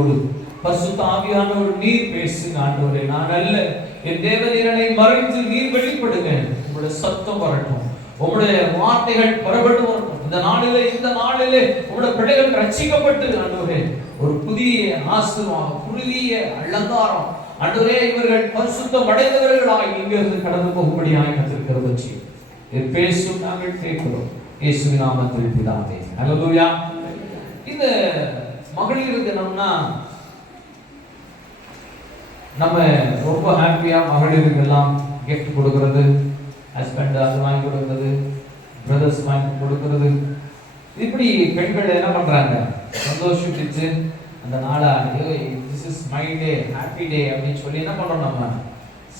எங்களோடு பரிசுத்த ஆவியானவர் நீர் பேசுங்க ஆண்டவரே. நான் அல்ல, என் தேவநீரனை மறைத்து நீர் வெளிப்படுங்க. உங்களுடைய சத்தம் வரட்டும், உங்களுடைய வார்த்தைகள் பரவட்டு வரட்டும். இந்த நாளிலே உங்களுடைய பிள்ளைகள் ரட்சிக்கப்பட்டு ஆண்டவரே ஒரு புதிய ஆசீர்வாதம், புதிய அலங்காரம் ஆண்டவரே இவர்கள் பரிசுத்தம் அடைந்தவர்களாய் இங்கிருந்து கடந்து போகும்படியாய் கர்த்தர் செய்யும். பேசும் நாங்கள் கேட்கிறோம் இயேசுவின் நாமத்தில் பிதாவே. அல்லேலூயா. இந்த மகளிர் தினம்னா நம்ம ரொம்ப ஹாப்பியா மகளிருக்கு எல்லாம் கிஃப்ட் கொடுக்கிறது, ஹஸ்பண்ட் அது வாங்கி கொடுக்கிறது, பிரதர்ஸ் வாங்கி கொடுக்கிறது, இப்படி பெண்கள் என்ன பண்றாங்க சந்தோஷிச்சு அந்த நாளா this is my day, happy day அப்படின்னு சொல்லி என்ன பண்றோம், நம்ம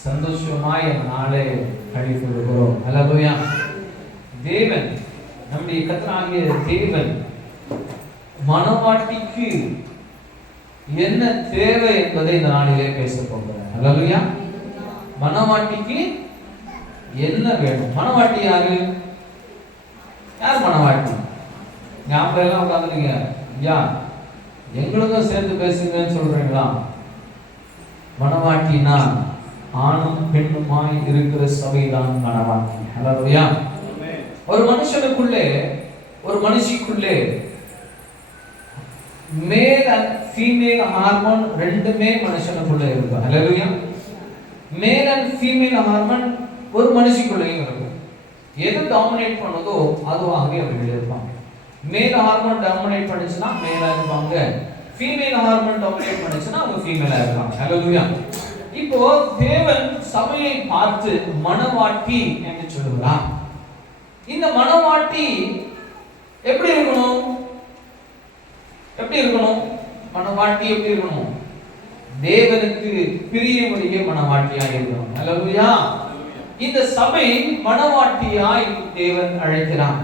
சந்தோஷமாய் நாளை கழித்து கொடுக்கிறோம். அல்லேலூயா. தேவன் நம்முடைய கர்த்தராகிய தேவன் மணவாட்டிக்கு என்ன தேவை என்பதை இந்த நாளிலே பேச போகிறேன். அல்லேலூயா. மணவாட்டிக்கு என்ன வேணும்? மணவாட்டி யாரு? யார் மணவாட்டி? ஞாபகம் எல்லாம் உட்காந்துருங்க. ஐயா எங்களுக்கும் சேர்த்து பேசுங்கன்னு சொல்றீங்களா? மணவாட்டினா ஆணும் பெண்ணுமாய் இருக்கிற சபைதான் மணவாட்டி. அல்லேலூயா. ஒரு மனுஷனுக்குள்ளே ஒரு மனுஷிக்குள்ளே மேல் அண்ட் ஃபீமேல் ஹார்மோன் ரெண்டுமே மனுஷனுக்குள்ள இருக்கு. அல்லேலூயா. மேல் அண்ட் ஃபீமேல் ஹார்மோன் ஒரு மனுஷிக்குள்ளேயும் இருக்கு. எது டாமினேட் பண்ணுதோ அதுவாகவே அவர்கள் இருப்பாங்க. மேல் ஹார்மோன் டாமினேட் பண்ணுச்சுன்னா மேலா இருப்பாங்க, ஃபீமேல் ஹார்மோன் டாமினேட் பண்ணுச்சுன்னா அவங்க ஃபீமேலா இருப்பாங்க. அல்லேலூயா. இப்போ தேவன் சபையை பார்த்து மணவாட்டி என்று சொல்லுகிறார். இந்த மணவாட்டி எப்படி இருக்கணும்? எப்படி இருக்கணும்? மணவாட்டி எப்படி இருக்கணும்? தேவனுக்கு பிரியமுடைய மணவாட்டியாய் இருக்கணும். அல்லேலூயா. இந்த சபை மணவாட்டியாய் தேவன் அழைக்கிறார்.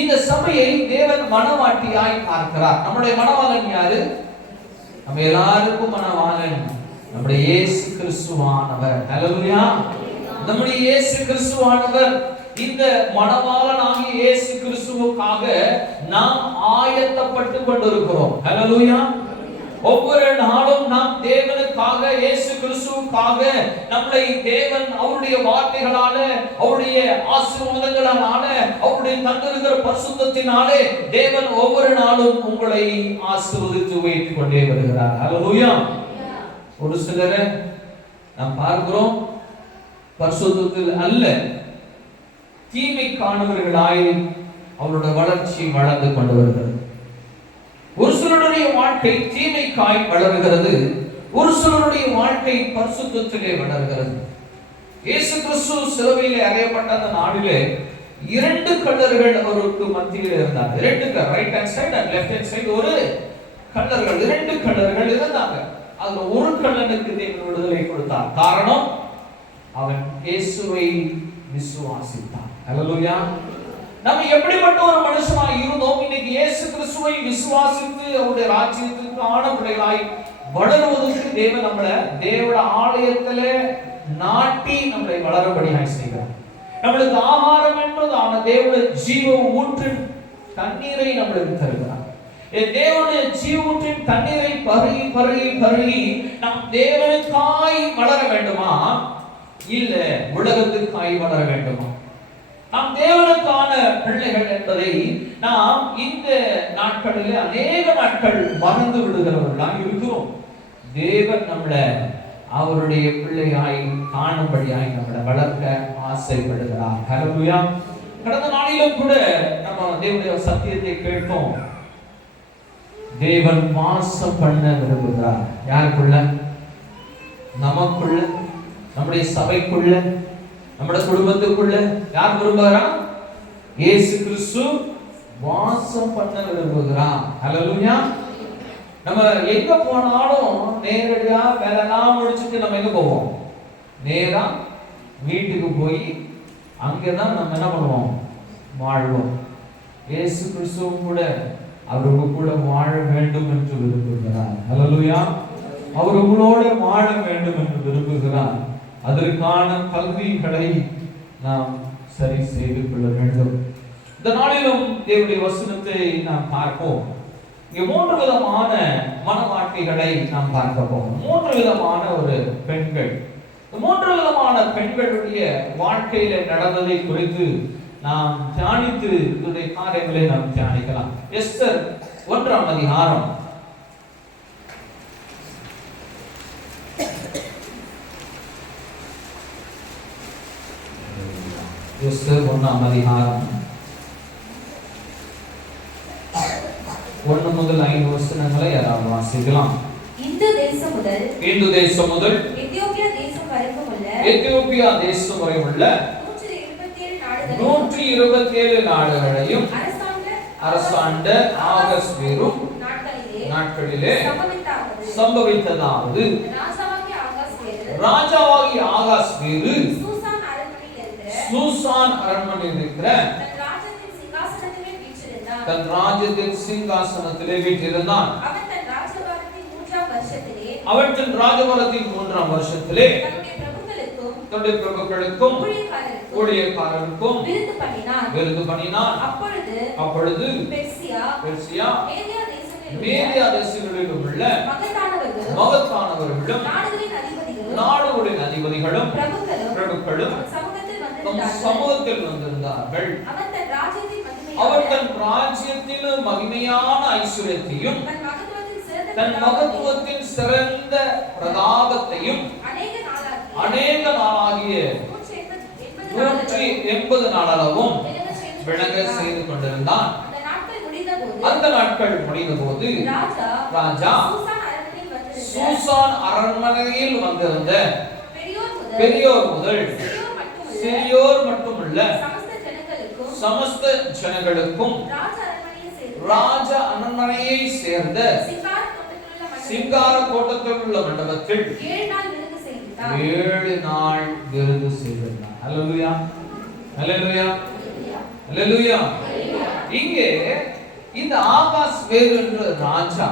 இந்த சபையை தேவன் மணவாட்டியாய் பார்க்கிறார். நம்முடைய மணவாளன் யாரு? நம்ம எல்லாருக்கும் மணவாளன் நம்முடைய இயேசு கிறிஸ்துவானவர். அல்லேலூயா. நம்முடைய இயேசு கிறிஸ்துவானவர். இந்த மணவாளனாகிய இயேசு கிறிஸ்துவுக்காக நாம் ஆயத்தப்பட்டு கொண்டிருக்கிறோம். அல்லேலூயா. ஒவ்வொரு நாளும் நாம் தேவனுக்காக, இயேசு கிறிஸ்துவுக்காக நம்மை தேவன் அவருடைய வார்த்தைகளால, அவருடைய ஆசீர்வாதங்களால, அவருடைய தந்திருக்கிற பரிசுத்தத்தினாலே தேவன் ஒவ்வொரு நாளும் உங்களை ஆசீர்வதித்து வைத்துக் கொண்டே வருகிறார். அல்லேலூயா. ஒரு சிலரை நாம் பார்க்கிறோம் பரிசுத்தத்தில் அல்ல, தீமை காணுவர்களாய் அவருடைய வளர்ச்சி வளர்ந்து கொண்டு வருகிறது. ஒரு சிலருடைய வாழ்க்கை தீமைக்காய் வளர்கிறது, ஒரு சிலருடைய வாழ்க்கை பரிசுத்தத்திலே வளர்கிறது. இயேசு கிறிஸ்து சிலுவையிலே அறையப்பட்ட அந்த நாளிலே இரண்டு கல்லர்கள் அவருக்கு மத்தியில் இருந்தாங்க. இரண்டு right hand side and left hand side ஒரு கல்லர்கள், இரண்டு கல்லர்கள் இருந்தாங்க. அதுல ஒரு கல்லனுக்கு தேவன் விடுதலை கொடுத்தார். காரணம், அவன் இயேசுவை விசுவாசித்தான். அல்லேலூயா. நம்ம எப்படிப்பட்ட ஒரு மனுஷனாய் இருந்தோம், இன்னைக்கு இயேசு கிறிஸ்துவை விசுவாசித்து அவருடைய ராஜ்யத்திற்கான பிள்ளைகளாய் வளருவதற்கு தேவன் நம்மளை தேவனுடைய ஆலயத்திலே நாட்டி நம்மளை வளரும்படியாய் செய்கிறார். நம்மளுக்கு ஆகாரம் என்பதான தேவனுடைய ஜீவ ஊற்றின் தண்ணீரை நம்மளுக்கு தருகிறார். தேவனுடைய ஜீவ ஊற்றின் தண்ணீரை பருகி பருகி பருகி நாம் தேவனுக்காய் வளர வேண்டுமா, இல்ல உலகத்துக்காய் வளர வேண்டுமா? நாம் தேவனுக்கான பிள்ளைகள் என்பதை நாம் இந்த நாட்களில் அநேக நாட்கள் மறந்து விடுகிறவர்களாக இருக்கிறோம். தேவன் நம்மளை அவருடைய பிள்ளையாய் காணும்படியாய் நம்மளை வளர்க்க ஆசைப்படுகிறார். ஹல்லேலூயா. கடந்த நாளிலும் கூட நம்ம தேவனுடைய சத்தியத்தை கேட்டோம். தேவன் வாசம் பண்ண விரும்புகிறார். யாருக்குள்ள? நமக்குள்ள, நம்முடைய சபைக்குள்ள, நம்முடைய குடும்பத்துக்குள்ள. யார் விரும்புகிறார்? இயேசு கிறிஸ்து வாசம் பண்ண விரும்புகிறார். ஹல்லேலூயா. நம்ம எங்க போனாலும் நேரடியா வேலைலாம் முடிச்சுட்டு நம்ம எங்க போவோம்? நேரா வீட்டுக்கு போய் அங்கதான் நம்ம என்ன பண்ணுவோம்? வாழ்வோம். இயேசு கிறிஸ்துவும் கூட அவருக்கு கூட வாழ வேண்டும் என்று விரும்புகிறார். ஹல்லேலூயா. அவர் உங்களோட வாழ வேண்டும் என்று விரும்புகிறார். அதற்கான கல்விகளை நாம் சரி செய்து கொள்ள வேண்டும். இந்த நாளிலும் தேவனுடைய வசனத்தை நாம் பார்ப்போம். இங்க 3 விதமான மனவாட்டிகளை நாம் பார்க்க போகிறோம். 3 விதமான ஒரு பெண்கள். 3 விதமான பெண்களுடைய வாழ்க்கையில நடந்ததை குறித்து நாம் தியானித்து இதனுடைய காரியங்களை நாம் தியானிக்கலாம். எஸ்தர் 1ஆம் அதிகாரம். எஸ்தர் 1ஆம் அதிகாரம் 1 முதல் 5 வசனங்களை யாராவது வாசிக்கலாம். இந்து தேசம் முதல் எத்தியோப்பியா தேசம் வரை உள்ள 127 நாடுகளையும் அரசாண்ட ஆகாஸ்வேரும் நாட்களிலே சம்பவித்ததாவது ராஜாவாகிய ஆகாஸ்வேரு சூசான் அரண்மனையில் இருக்கிற தன் ராஜ்யத்தின் சிங்காசனத்திலே வீற்றிருந்தான். அவன் தன் ராஜபாரத்தின் 3ஆம் வருஷத்திலே தன்னுடைய பிரபுக்களுக்கும் ஊழியக்காரருக்கும் விருந்து பண்ணினான். அப்பொழுது பெர்சியா மேதியா தேசங்களில் உள்ள மகத்தானவர்களும் நாடுகளின் அதிபதிகளும் பிரபுக்களும் சமூகத்தில் வந்திருந்தார்கள். அவர் தன் ராஜ்யத்தின் மகிமையான ஐஸ்வர்யத்தையும் தன் மகத்துவத்தின் சிறந்த பிரதாபத்தையும் அநேக நாளாகிய 180 நாளளவும் விளங்க செய்து கொண்டிருந்தான். அந்த நாட்கள் முடிந்தபோது ராஜா சூசான் அரண்மனையில் வந்திருந்த பெரியோர் முதல் சிறியோர் மட்டுமல்ல சமஸ்த ஜனங்களுக்கும் ராஜ அரண்மனையை சேர்ந்த சிங்கார கோட்டத்தில் உள்ள மண்டபத்தில் 7 நாள் விருந்து செய்தார். அல்லேலூயா, அல்லேலூயா, அல்லேலூயா. இங்கே இந்த ஆகாஸ்வேரு என்ற ராஜா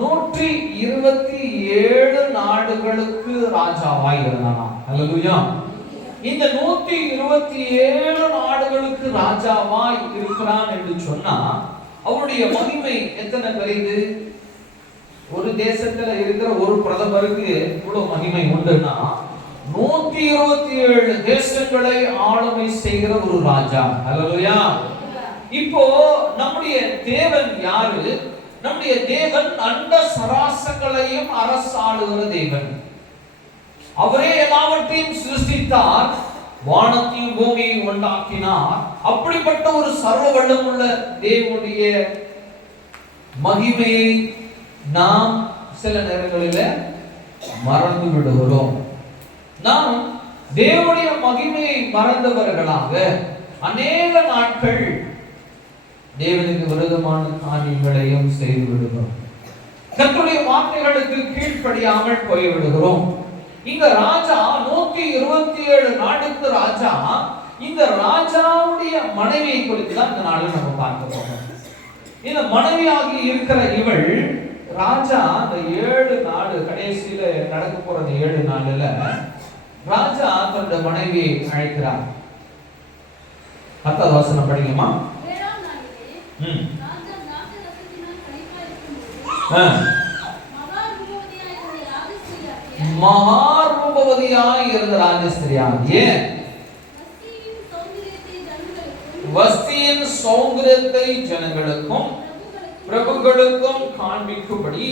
127 நாடுகளுக்கு ராஜாவாய் இருந்தானாம். அல்லேலூயா. இந்த 127 நாடுகளுக்கு ராஜாவாய் இருக்கிறான் என்று சொன்னா அவருடைய மகிமை எத்தனை பெரியது. ஒரு தேசத்துல இருக்கிற ஒரு பிரதமருக்கு இவ்வளவு மகிமை உண்டுன்னா 127 தேசங்களை ஆளுமை செய்கிற ஒரு ராஜா. அல்லேலூயா. இப்போ நம்முடைய தேவன் யாரு? நம்முடைய தேவன் அண்ட சராசங்களையும் அரசாளுகிற தேவன். அவரே எல்லாவற்றையும் சிருஷ்டித்தார், வானத்தையும் பூமியையும் உண்டாக்கினார். அப்படிப்பட்ட ஒரு சர்வ வல்லமுள்ள தேவனுடைய மகிமையை நாம் சில நேரங்களில் மறந்து விடுகிறோம். நாம் தேவனுடைய மகிமையை மறந்தவர்களாக அநேக நாட்கள் தேவனுக்கு விரோதமான காரியங்களையும் செய்து விடுகிறோம். கர்த்தருடைய வார்த்தைகளுக்கு கீழ்ப்படியாமல் போய்விடுகிறோம். இங்க ராஜா 127 நாடுக்கு ராஜா. இந்த ராஜாவுடைய மனைவியை குறித்து தான் இந்த நாளில் நம்ம பார்க்க போறோம். இந்த மனைவியாகி இருக்கிற இவள் ராஜா அந்த 7 நாடு கடைசியில நடக்க போற 7 நாள்ல ராஜா தன்னுடைய மனைவியை அழைக்கிறார். 10வது வசனம் படிங்கம்மா. மகாரூபவதியாய் இருந்த ராஜஸ்திரியாகிய வஸ்தியின் சௌந்தரியத்தை ஜனங்களுக்கும் பிரபுக்களுக்கும் காண்பிக்கும்படி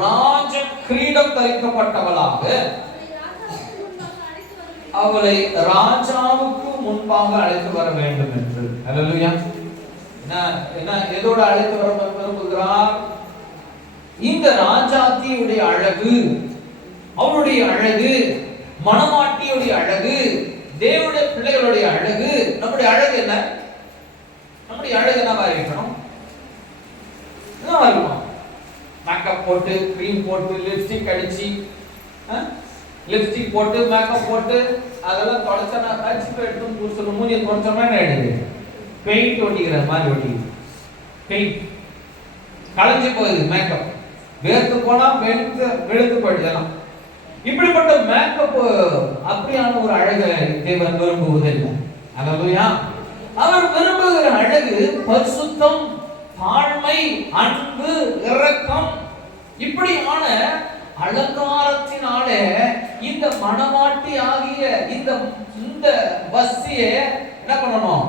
ராஜ கிரீடம் தரிக்கப்பட்டவளாக அவளை ராஜாவுக்கு முன்பாக அழைத்து வர வேண்டும் என்று. அல்லேலூயா. என்ன எதோட அழைத்து வர விரும்புகிறார்? இந்த ராஜாத்தியுடைய அழகு, அவளுடைய அழகு, மணவாட்டியுடைய அழகு, தேவனுடைய பிள்ளைகளுடைய அழகு. நம்முடைய அழகு என்ன? நம்முடைய அழகு என்னவா இருக்கணும்? என்னவா இருக்கணும்? மேக்கப் போட்டு, கிரீம் போட்டு, லிப்ஸ்டிக் அடிச்சு, லிப்ஸ்டிக் போட்டு, மேக்கப் போட்டு, அதெல்லாம் தொடச்சனா கட்சி எடுத்து பூசணும். மூஞ்சியை தொடச்சோம்னா என்ன ஆயிடுது? பெயிண்ட் ஒட்டிக்கிற மாதிரி ஒட்டிக்குது. பெயிண்ட் களைஞ்சு போகுது. மேக்கப் வேர்த்து போனா வெளுத்து போயிடலாம். இப்படிப்பட்ட மேக்கப் அப்படியான ஒரு அழகை தேவன் விரும்புவதில்லை. அல்லேலூயா. அவர் விரும்புகிற அழகு பரிசுத்தம், தாழ்மை அன்பு, இரக்கம், இப்படியான அலங்காரத்தினாலே இந்த மணவாட்டி ஆகிய இந்த வஸ்தியை என்ன பண்ணணும்?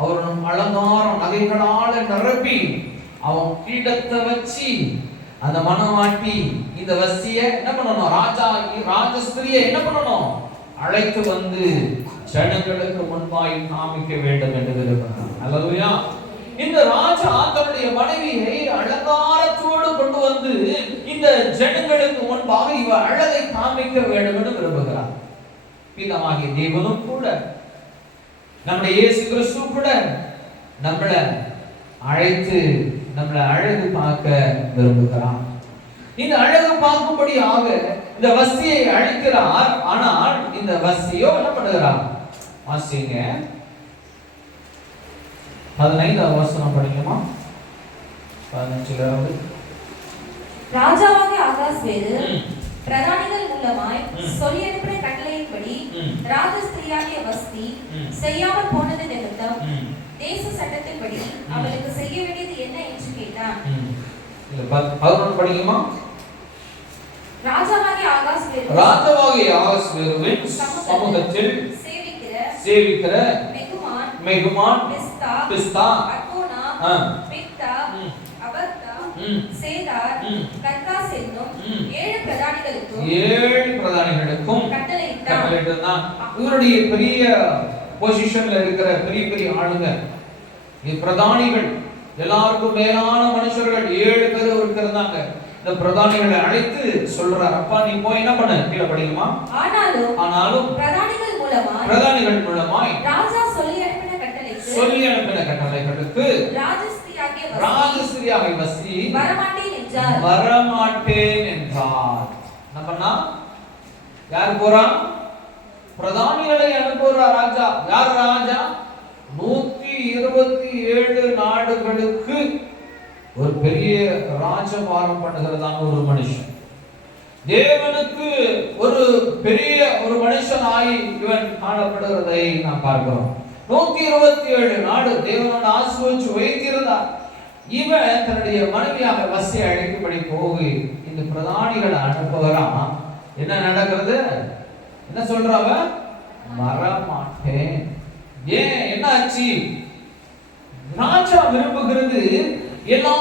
அவர் அலங்காரம் நகைகளால நிரப்பி அவன் கிரீடத்தை வச்சு அந்த மணவாட்டி இந்த வஸ்தியை என்ன பண்ணணும்? ராஜஸ்திரியை என்ன பண்ணணும்? அழைத்து வந்து ஜனங்களுக்கு முன்பாய் காமிக்க வேண்டும் என்று விரும்புகிறார். அல்லேலூயா. இந்த ராஜா தன்னுடைய மனைவியை அலங்காரத்தோடு கொண்டு வந்து இந்த ஜனங்களுக்கு முன்பாக இவ அழகை காமிக்க வேண்டும் என்று விரும்புகிறார். பிதாவாகிய தேவனும் கூட, நம்முடைய இயேசு கிறிஸ்து கூட நம்மளை அழைத்து நம்மளை அழகு பார்க்க விரும்புகிறார். இந்த அழகு பார்க்கும்படியாக இந்த வஸ்தியை அழிக்கிறார். ஆனால் இந்த வஸ்தியோ என்ன பண்ணுகிறார்? வாசிங்க 15வது வசனம் படிக்கலாமா? 15 ராஜாவாகிய ஆகாஸ்வேரு பிரதானிகள் மூலமாய் சொல்லி அனுப்பின கட்டளையின்படி ராஜஸ்திரியாகிய வஸ்தி செய்யாமல் போனது நிமித்தம் தேச சட்டத்தின்படி அவளுக்கு செய்ய வேண்டியது என்ன என்று கேட்டான். 11 படிக்கலாமா? ராஜாவாகிய ஆகாஸ்வேருவின் சமூகத்தில் சேவிக்கிற மெகுமான், பிஸ்தா, அர்கோனா, பிக்தா, அபர்தா, சேதார், கர்காஸ் என்னும் 7 பிரதானிகளுக்கும் கட்டளையிட்டான். இவருடைய பெரிய பொசிஷன்ல இருக்கிற பெரிய ஆளுங்க, பிரதானிகள், எல்லாருக்கும் மேலான மனுஷர்கள் 7 பேர் இருக்கிறாங்க. இந்த பிரதானிகளை அழைத்து சொல்றார், அப்பா நீ போய் என்ன பண்ண? கீழே படிக்குமா? ஆனாலும் பிரதானிகள் மூலமாய் ராஜா சொல்லி அனுப்பின கட்டளைகளுக்கு ராஜஸ்திரியாகிய வஸ்தி வரமாட்டேன் என்றார். என்ன பண்ணா? யார் போறா? பிரதானிகளை அனுப்புறா ராஜா. யார் ராஜா? 127 நாடுகளுக்கு ஒரு பெரிய ராஜபாரம் பண்ணுகிறதான ஒரு மனுஷன். தேவனுக்கு ஒரு பெரிய ஒரு மனுஷனாய் இவன் காணப்படுகிறதை நாம் பார்க்கிறோம். 127 நாடு தேவனோட ஆசீர்வதிச்சு வைத்திருந்தார். இவன் தன்னுடைய மனைவியாக வஸ்தியை அழைக்கும்படி போய் இந்த பிரதானிகளை அனுப்புகிறான். என்ன நடக்கிறது? என்ன சொல்றவ? வரமாட்டேன். ஏன்? என்ன ஆச்சு? ராஜா விரும்புகிறது எல்லா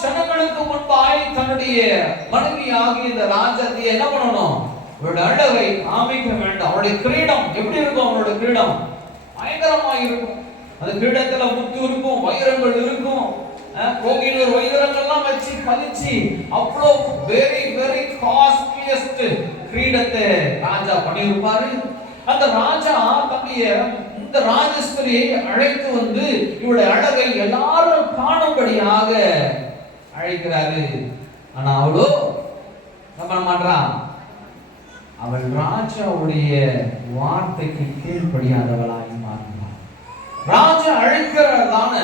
ஜனங்களுக்கு முன்பாய் தன்னுடைய மனைவி ஆகிய இந்த ராஜாத்தை என்ன பண்ணணும்? அவருடைய அழகை காமிக்க வேண்டும். அவருடைய கிரீடம் எப்படி இருக்கும்? அவருடைய கிரீடம் பயங்கரமாக இருக்கும். அந்த கிரீடத்துல முத்து இருக்கும், வைரங்கள் இருக்கும், கோகினூர் வைரங்கள்லாம் வச்சு பதிச்சு அவ்வளோ வெரி காஸ்ட்லியஸ்ட் கிரீடத்தை ராஜா பண்ணியிருப்பாரு. அந்த ராஜா தன்னுடைய இந்த ராஜஸ்திரியை அழைத்து வந்து இவருடைய அழகை எல்லாரும் காணும்படியாக அழைக்கிறாரு. ஆனா அவளோ என்ன பண்றான்? அவள் ராஜாவுடைய வார்த்தைக்கு கீழ்ப்படியாதவளாய் மாறினாள். ராஜா அழைக்கிறதான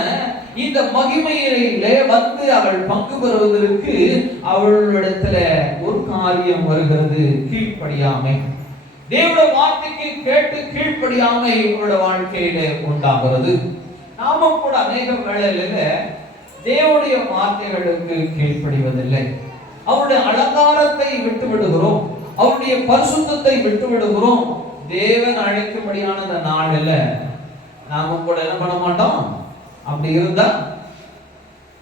இந்த மகிமையிலே வந்து அவள் பங்கு பெறுவதற்கு அவளிடத்துல ஒரு காரியம் வருகிறது, கீழ்ப்படியாமை. தேவனுடைய வார்த்தைக்கு கேட்டு கீழ்ப்படியாமை இவருடைய வாழ்க்கையில உண்டாகிறது. நாமும் கூட அநேக வேளையில தேவனுடைய வார்த்தைகளுக்கு கீழ்ப்படிவதில்லை. அவருடைய அலங்காரத்தை விட்டு விடுகிறோம், அவருடைய பரிசுத்தத்தை விட்டு விடுகிறோம். தேவன் அழைக்கும்படியான அந்த நாளில் நாமும் கூட என்ன பண்ண மாட்டோம்? அப்படி இருந்தா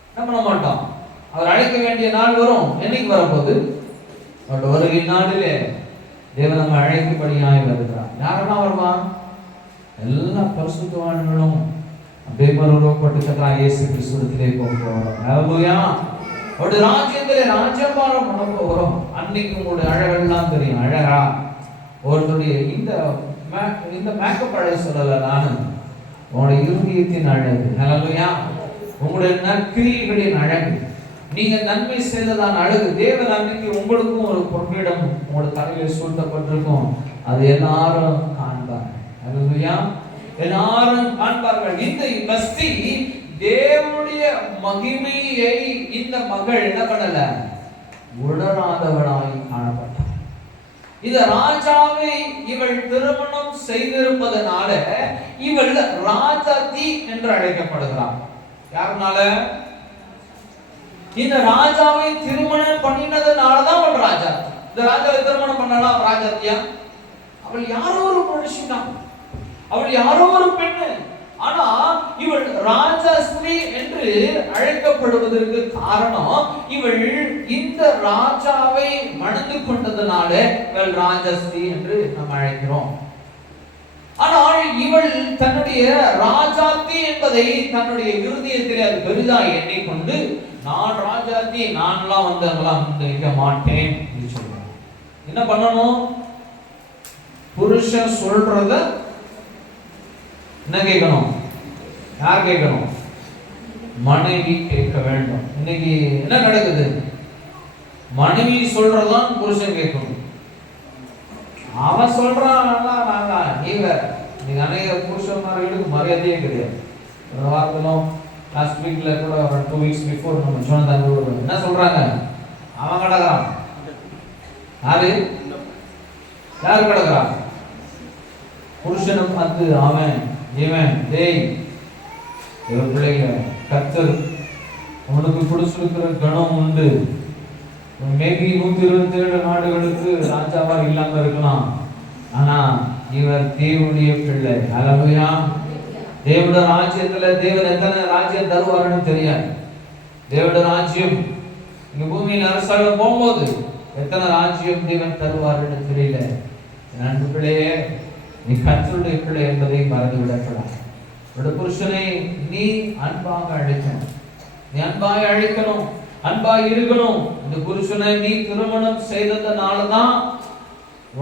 என்ன பண்ண மாட்டோம்? அவர் அழைக்க வேண்டிய நாள் வரும். என்னைக்கு வரப்போகுது? அவருடைய வருகை நாளிலே தேவன் நம்ம அழைக்கும்படியாய் வருகிறார். யாரெல்லாம் வருவான்? எல்லா பரிசுத்தவான்களும் அப்படியே மறுரூபப்பட்டு கர்த்தராகிய இயேசு கிறிஸ்துவிலே போகிறோம். ஹல்லேலூயா. அவருடைய ராஜ்யத்திலே ராஜ்யபாரம் பண்ண போகிறோம். அன்னைக்கு உங்களுடைய அழகெல்லாம் தெரியும். அழகா ஒருத்தருடைய இந்த மேக்கப் அழகு சொல்லல, நானும் உங்களுடைய இருதயத்தின் அழகு. ஹல்லேலூயா. உங்களுடைய நற்கிரியைகளின் அழகு, நீங்க நன்மை செய்ததான் அழகு. தேவன் அன்னைக்கு உங்களுக்கும் ஒரு பொற்கிடம் உங்களோட தலையில சூட்டப்பட்டிருக்கும். அது எல்லாரும் காண்பார்கள். ஹல்லேலூயா. எல்லாரும் காண்பார்கள். இந்த வஸ்தி தேவனுடைய மகிமையை இந்த மகள் என்ன பண்ணல? உணராதவளாய் காணப்பட்டார். இந்த ராஜாவை இவள் திருமணம் செய்திருப்பதனால இவள் ராஜாதி என்று அழைக்கப்படுகிறார். யாருனால? இந்த ராஜாவை திருமணம் பண்ணினதுனாலதான் அவள் ராஜா. இந்த ராஜாவை திருமணம் பண்ணலாம் ராஜாத்தியா? அவள் யாரோ ஒரு மனுஷன், அவள் யாரோ ஒரு பெண்ணு. ஆனா இவள் ராஜஸ்ரீ என்று அழைக்கப்படுவதற்கு காரணம் இவள் இந்த ராஜாவை மணந்து கொண்டதனால இவள் ராஜஸ்ரீ என்று நாம் அழைக்கிறோம். ஆனால் இவள் தன்னுடைய ராஜாத்தி என்பதை தன்னுடைய இருதயத்தில் அது பெரிதாக எண்ணிக்கொண்டு நான் ராஜாத்தி, நான்லாம் வந்து அங்கெல்லாம் நிற்க மாட்டேன் என்று சொல்றேன். என்ன பண்ணணும்? புருஷன் சொல்றத என்ன கேட்கணும்? யார் கேட்கணும்? மனைவி கேட்க வேண்டும். இன்னைக்கு என்ன நடக்குது? மனைவி சொல்றதான் புருஷன் கேட்கணும். அவன் சொல்றான் நீங்க அநேக புருஷன்மார்களுக்கு மரியாதையே கிடையாது. ஒரு வாரத்திலும் லாஸ்ட் வீக்ல கூட ஒரு 2 weeks பிஃபோர் நம்ம சொன்னதாங்க என்ன சொல்றாங்க? அவன் கிடக்குறான். யாரு கிடக்குறான்? புருஷனை பார்த்து அவன் இவன் டேய் இவன் பிள்ளைங்க கர்த்தர் அவனுக்கு கொடுத்திருக்கிற கணம் உண்டு. மேபி 127 நாடுகளுக்கு ராஜாவா இல்லாம இருக்கலாம். ஆனா இவர் தேவனுடைய பிள்ளை. அல்லேலூயா. தேவனுடைய ராஜ்யத்துல தேவன் எத்தனை ராஜ்யம் தருவாருன்னு தெரியாது. தேவனுடைய ராஜ்யம் இங்க பூமியில் அரசாங்க போகும்போது எத்தனை ராஜ்யம் தேவன் தருவாருன்னு தெரியல. அன்பு பிள்ளையே, நீ கர்த்தருடைய பிள்ளை என்பதை மறந்து விடக்கூடாது. உன்னுடைய புருஷனை நீ அன்பாக அழைக்கணும். நீ அன்பாக அழைக்கணும், அன்பாக இருக்கணும். இந்த புருஷனை நீ திருமணம் செய்ததனாலதான்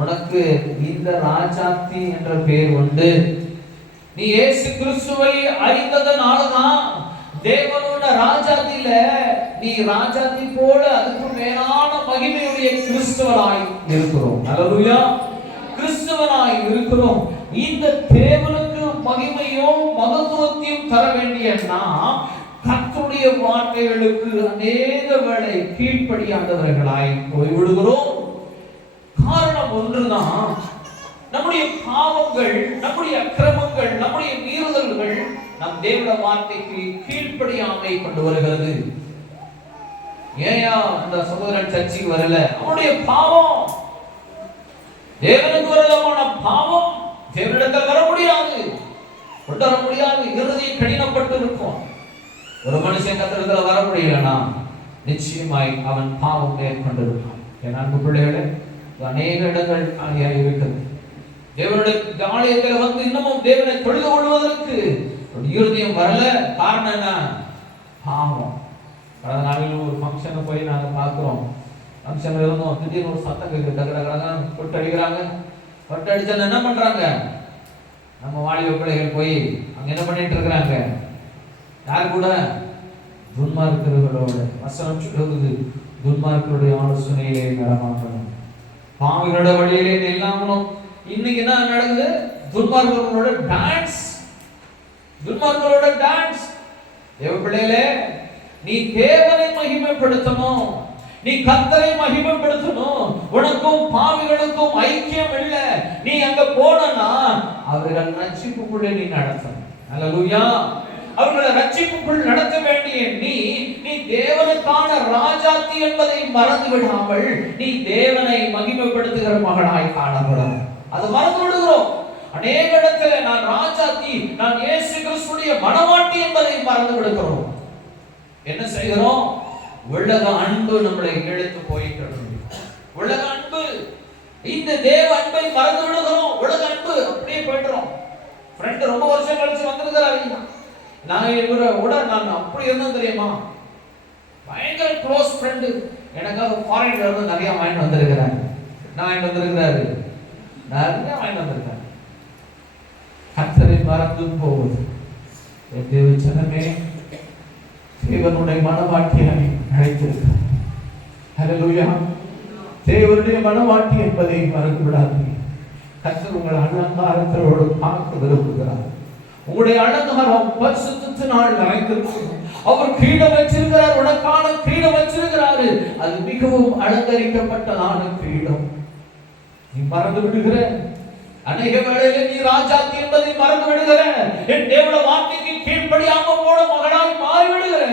உனக்கு இந்த ராஜாத்தி என்ற பெயர் உண்டு. நீ இயேசு கிறிஸ்துவை அறிந்ததனாலதான் தேவனோட ராஜாத்தில நீ ராஜாத்தி போல அதுக்கு மேலான மகிமையுடைய கிறிஸ்துவனாய் இருக்கிறோம். அல்லேலூயா. கிறிஸ்துவனாய் இருக்கிறோம். இந்த தேவனுக்கு மகிமையும் மகத்துவத்தையும் தர வேண்டிய நாம் கர்த்தருடைய வார்த்தைகளுக்கு அநேக வேளை கீழ்ப்படியாதவர்களாய் போய்விடுகிறோம். காரணம் ஒன்றுதான், நம்முடைய பாவங்கள், நம்முடைய அக்கிரமங்கள், நம்முடைய மீறுதல்கள் நம் தேவனுடைய வார்த்தைக்கு கீழ்ப்படியாமை கொண்டு வருகிறது. ஏயா அந்த சகோதரன் சர்ச்சைக்கு வரல? அவனுடைய பாவம். தேவனுக்கு விரோதமான பாவம் தேவனிடத்தில் வர முடியாது, கொண்டு வர முடியாது. இருதயம் கடினப்பட்டு இருக்கும். ஒரு மனுஷன் கர்த்தரிடத்தில் வர முடியலனா நிச்சயமாய் அவன் பாவம் மேற்கொண்டிருப்பான். என் அன்பு பிள்ளைகளே, அநேக இடங்கள் ஆகிய இருக்கிறது. தேவனுடைய ஆலயத்தில் வந்து இன்னமும் தேவனை தொழுது கொள்வதற்கு இருதயம் வரல. காரணம் என்ன? பாவம். கடந்த நாளில் ஒரு ஃபங்க்ஷனுக்கு போய் நாங்கள் பார்க்குறோம். ஃபங்க்ஷன்ல இருந்தோம், திடீர்னு ஒரு சத்தம் கேட்குது. டக்குறாங்க, கொட்டு அடிக்கிறாங்க. கொட்டு அடிச்சா என்ன பண்றாங்க? நம்ம வாலிப பிள்ளைகள் போய் அங்க என்ன பண்ணிட்டு இருக்கிறாங்க? யார் கூட? துன்மார்க்கர்களோட. வசனம் சொல்லுது, துன்மார்க்கருடைய ஆலோசனையிலே நடமாட்டணும், பாவிகளோட வழியிலே இல்லாமலும். இன்னைக்கு என்ன நடக்குது? துன்மார்க்கர்களோட டான்ஸ். துன்மார்க்கர்களோட டான்ஸ். தேவ பிள்ளைகளே, நீ தேவனை மகிமைப்படுத்தணும், நீ கர்த்தரை மகிமைப்படுத்தணும். உனக்கும் பாவிகளுக்கும் ஐக்கியம் இல்லை. நீ அங்க போனா அவர்கள் ரட்சிப்புக்குள்ளே நீ நடத்தணும். அல்லேலூயா. அவர்களை ரட்சிப்புக்குள் நடத்த வேண்டிய நீ தேவனுக்கான ராஜாத்தி என்பதை மறந்து விடாமல் நீ தேவனை மகிமைப்படுத்துகிற மகனாய் காணப்படும். அது மறந்து விடுகிறோம். அநேக இடத்துல நான் ராஜாத்தி, நான் இயேசு கிறிஸ்துடைய மணவாட்டி என்பதை மறந்து விடுகிறோம். என்ன செய்கிறோம்? உலக அன்பு நம்மளை இழுத்து போயிட்டு இருக்கு. உலக அன்பு, இந்த தேவ அன்பை மறந்து விடுகிறோம். உலக அன்பு அப்படியே போயிடுறோம். ஃப்ரெண்ட் ரொம்ப வருஷம் கழிச்சு வந்திருக்கிறாரு. நான் இவரோட நான் அப்படி இருந்தேன் தெரியுமா, பயங்கர க்ளோஸ் ஃப்ரெண்டு. எனக்காக ஃபாரின்ல இருந்து நிறைய வாங்கிட்டு வந்திருக்கிறாரு. நான் வாங்கிட்டு வந்திருக்கிறாரு, நிறைய வாங்கிட்டு வந்திருக்காரு. கர்த்தரை மறந்து போவது. தேவ ஜனமே, தேவனுடைய மனவாட்டியை அழைத்திருக்கிறார். ஹல்லேலூயா. தேவனுடைய மனவாட்டி என்பதை மறந்து விடாதீங்க. கர்த்தர் உங்கள் அலங்காரத்தோடு பார்க்க விரும்புகிறார். உங்களுடைய அலங்காரம் பரிசுத்தத்தினால் நிறைந்திருக்கும். அவர் கிரீடம் வச்சிருக்கிறார், உனக்கான கிரீடம் வச்சிருக்கிறாரு. அது மிகவும் அலங்கரிக்கப்பட்டதான கிரீடம். நீ மறந்து விடுகிற அநேக வேளையில நீ ராஜாத்தி என்பதை மறந்து விடுகிற, என் தேவனுடைய வார்த்தைக்கு கீழ்ப்படியாம போன மகனாய் மாறி விடுகிற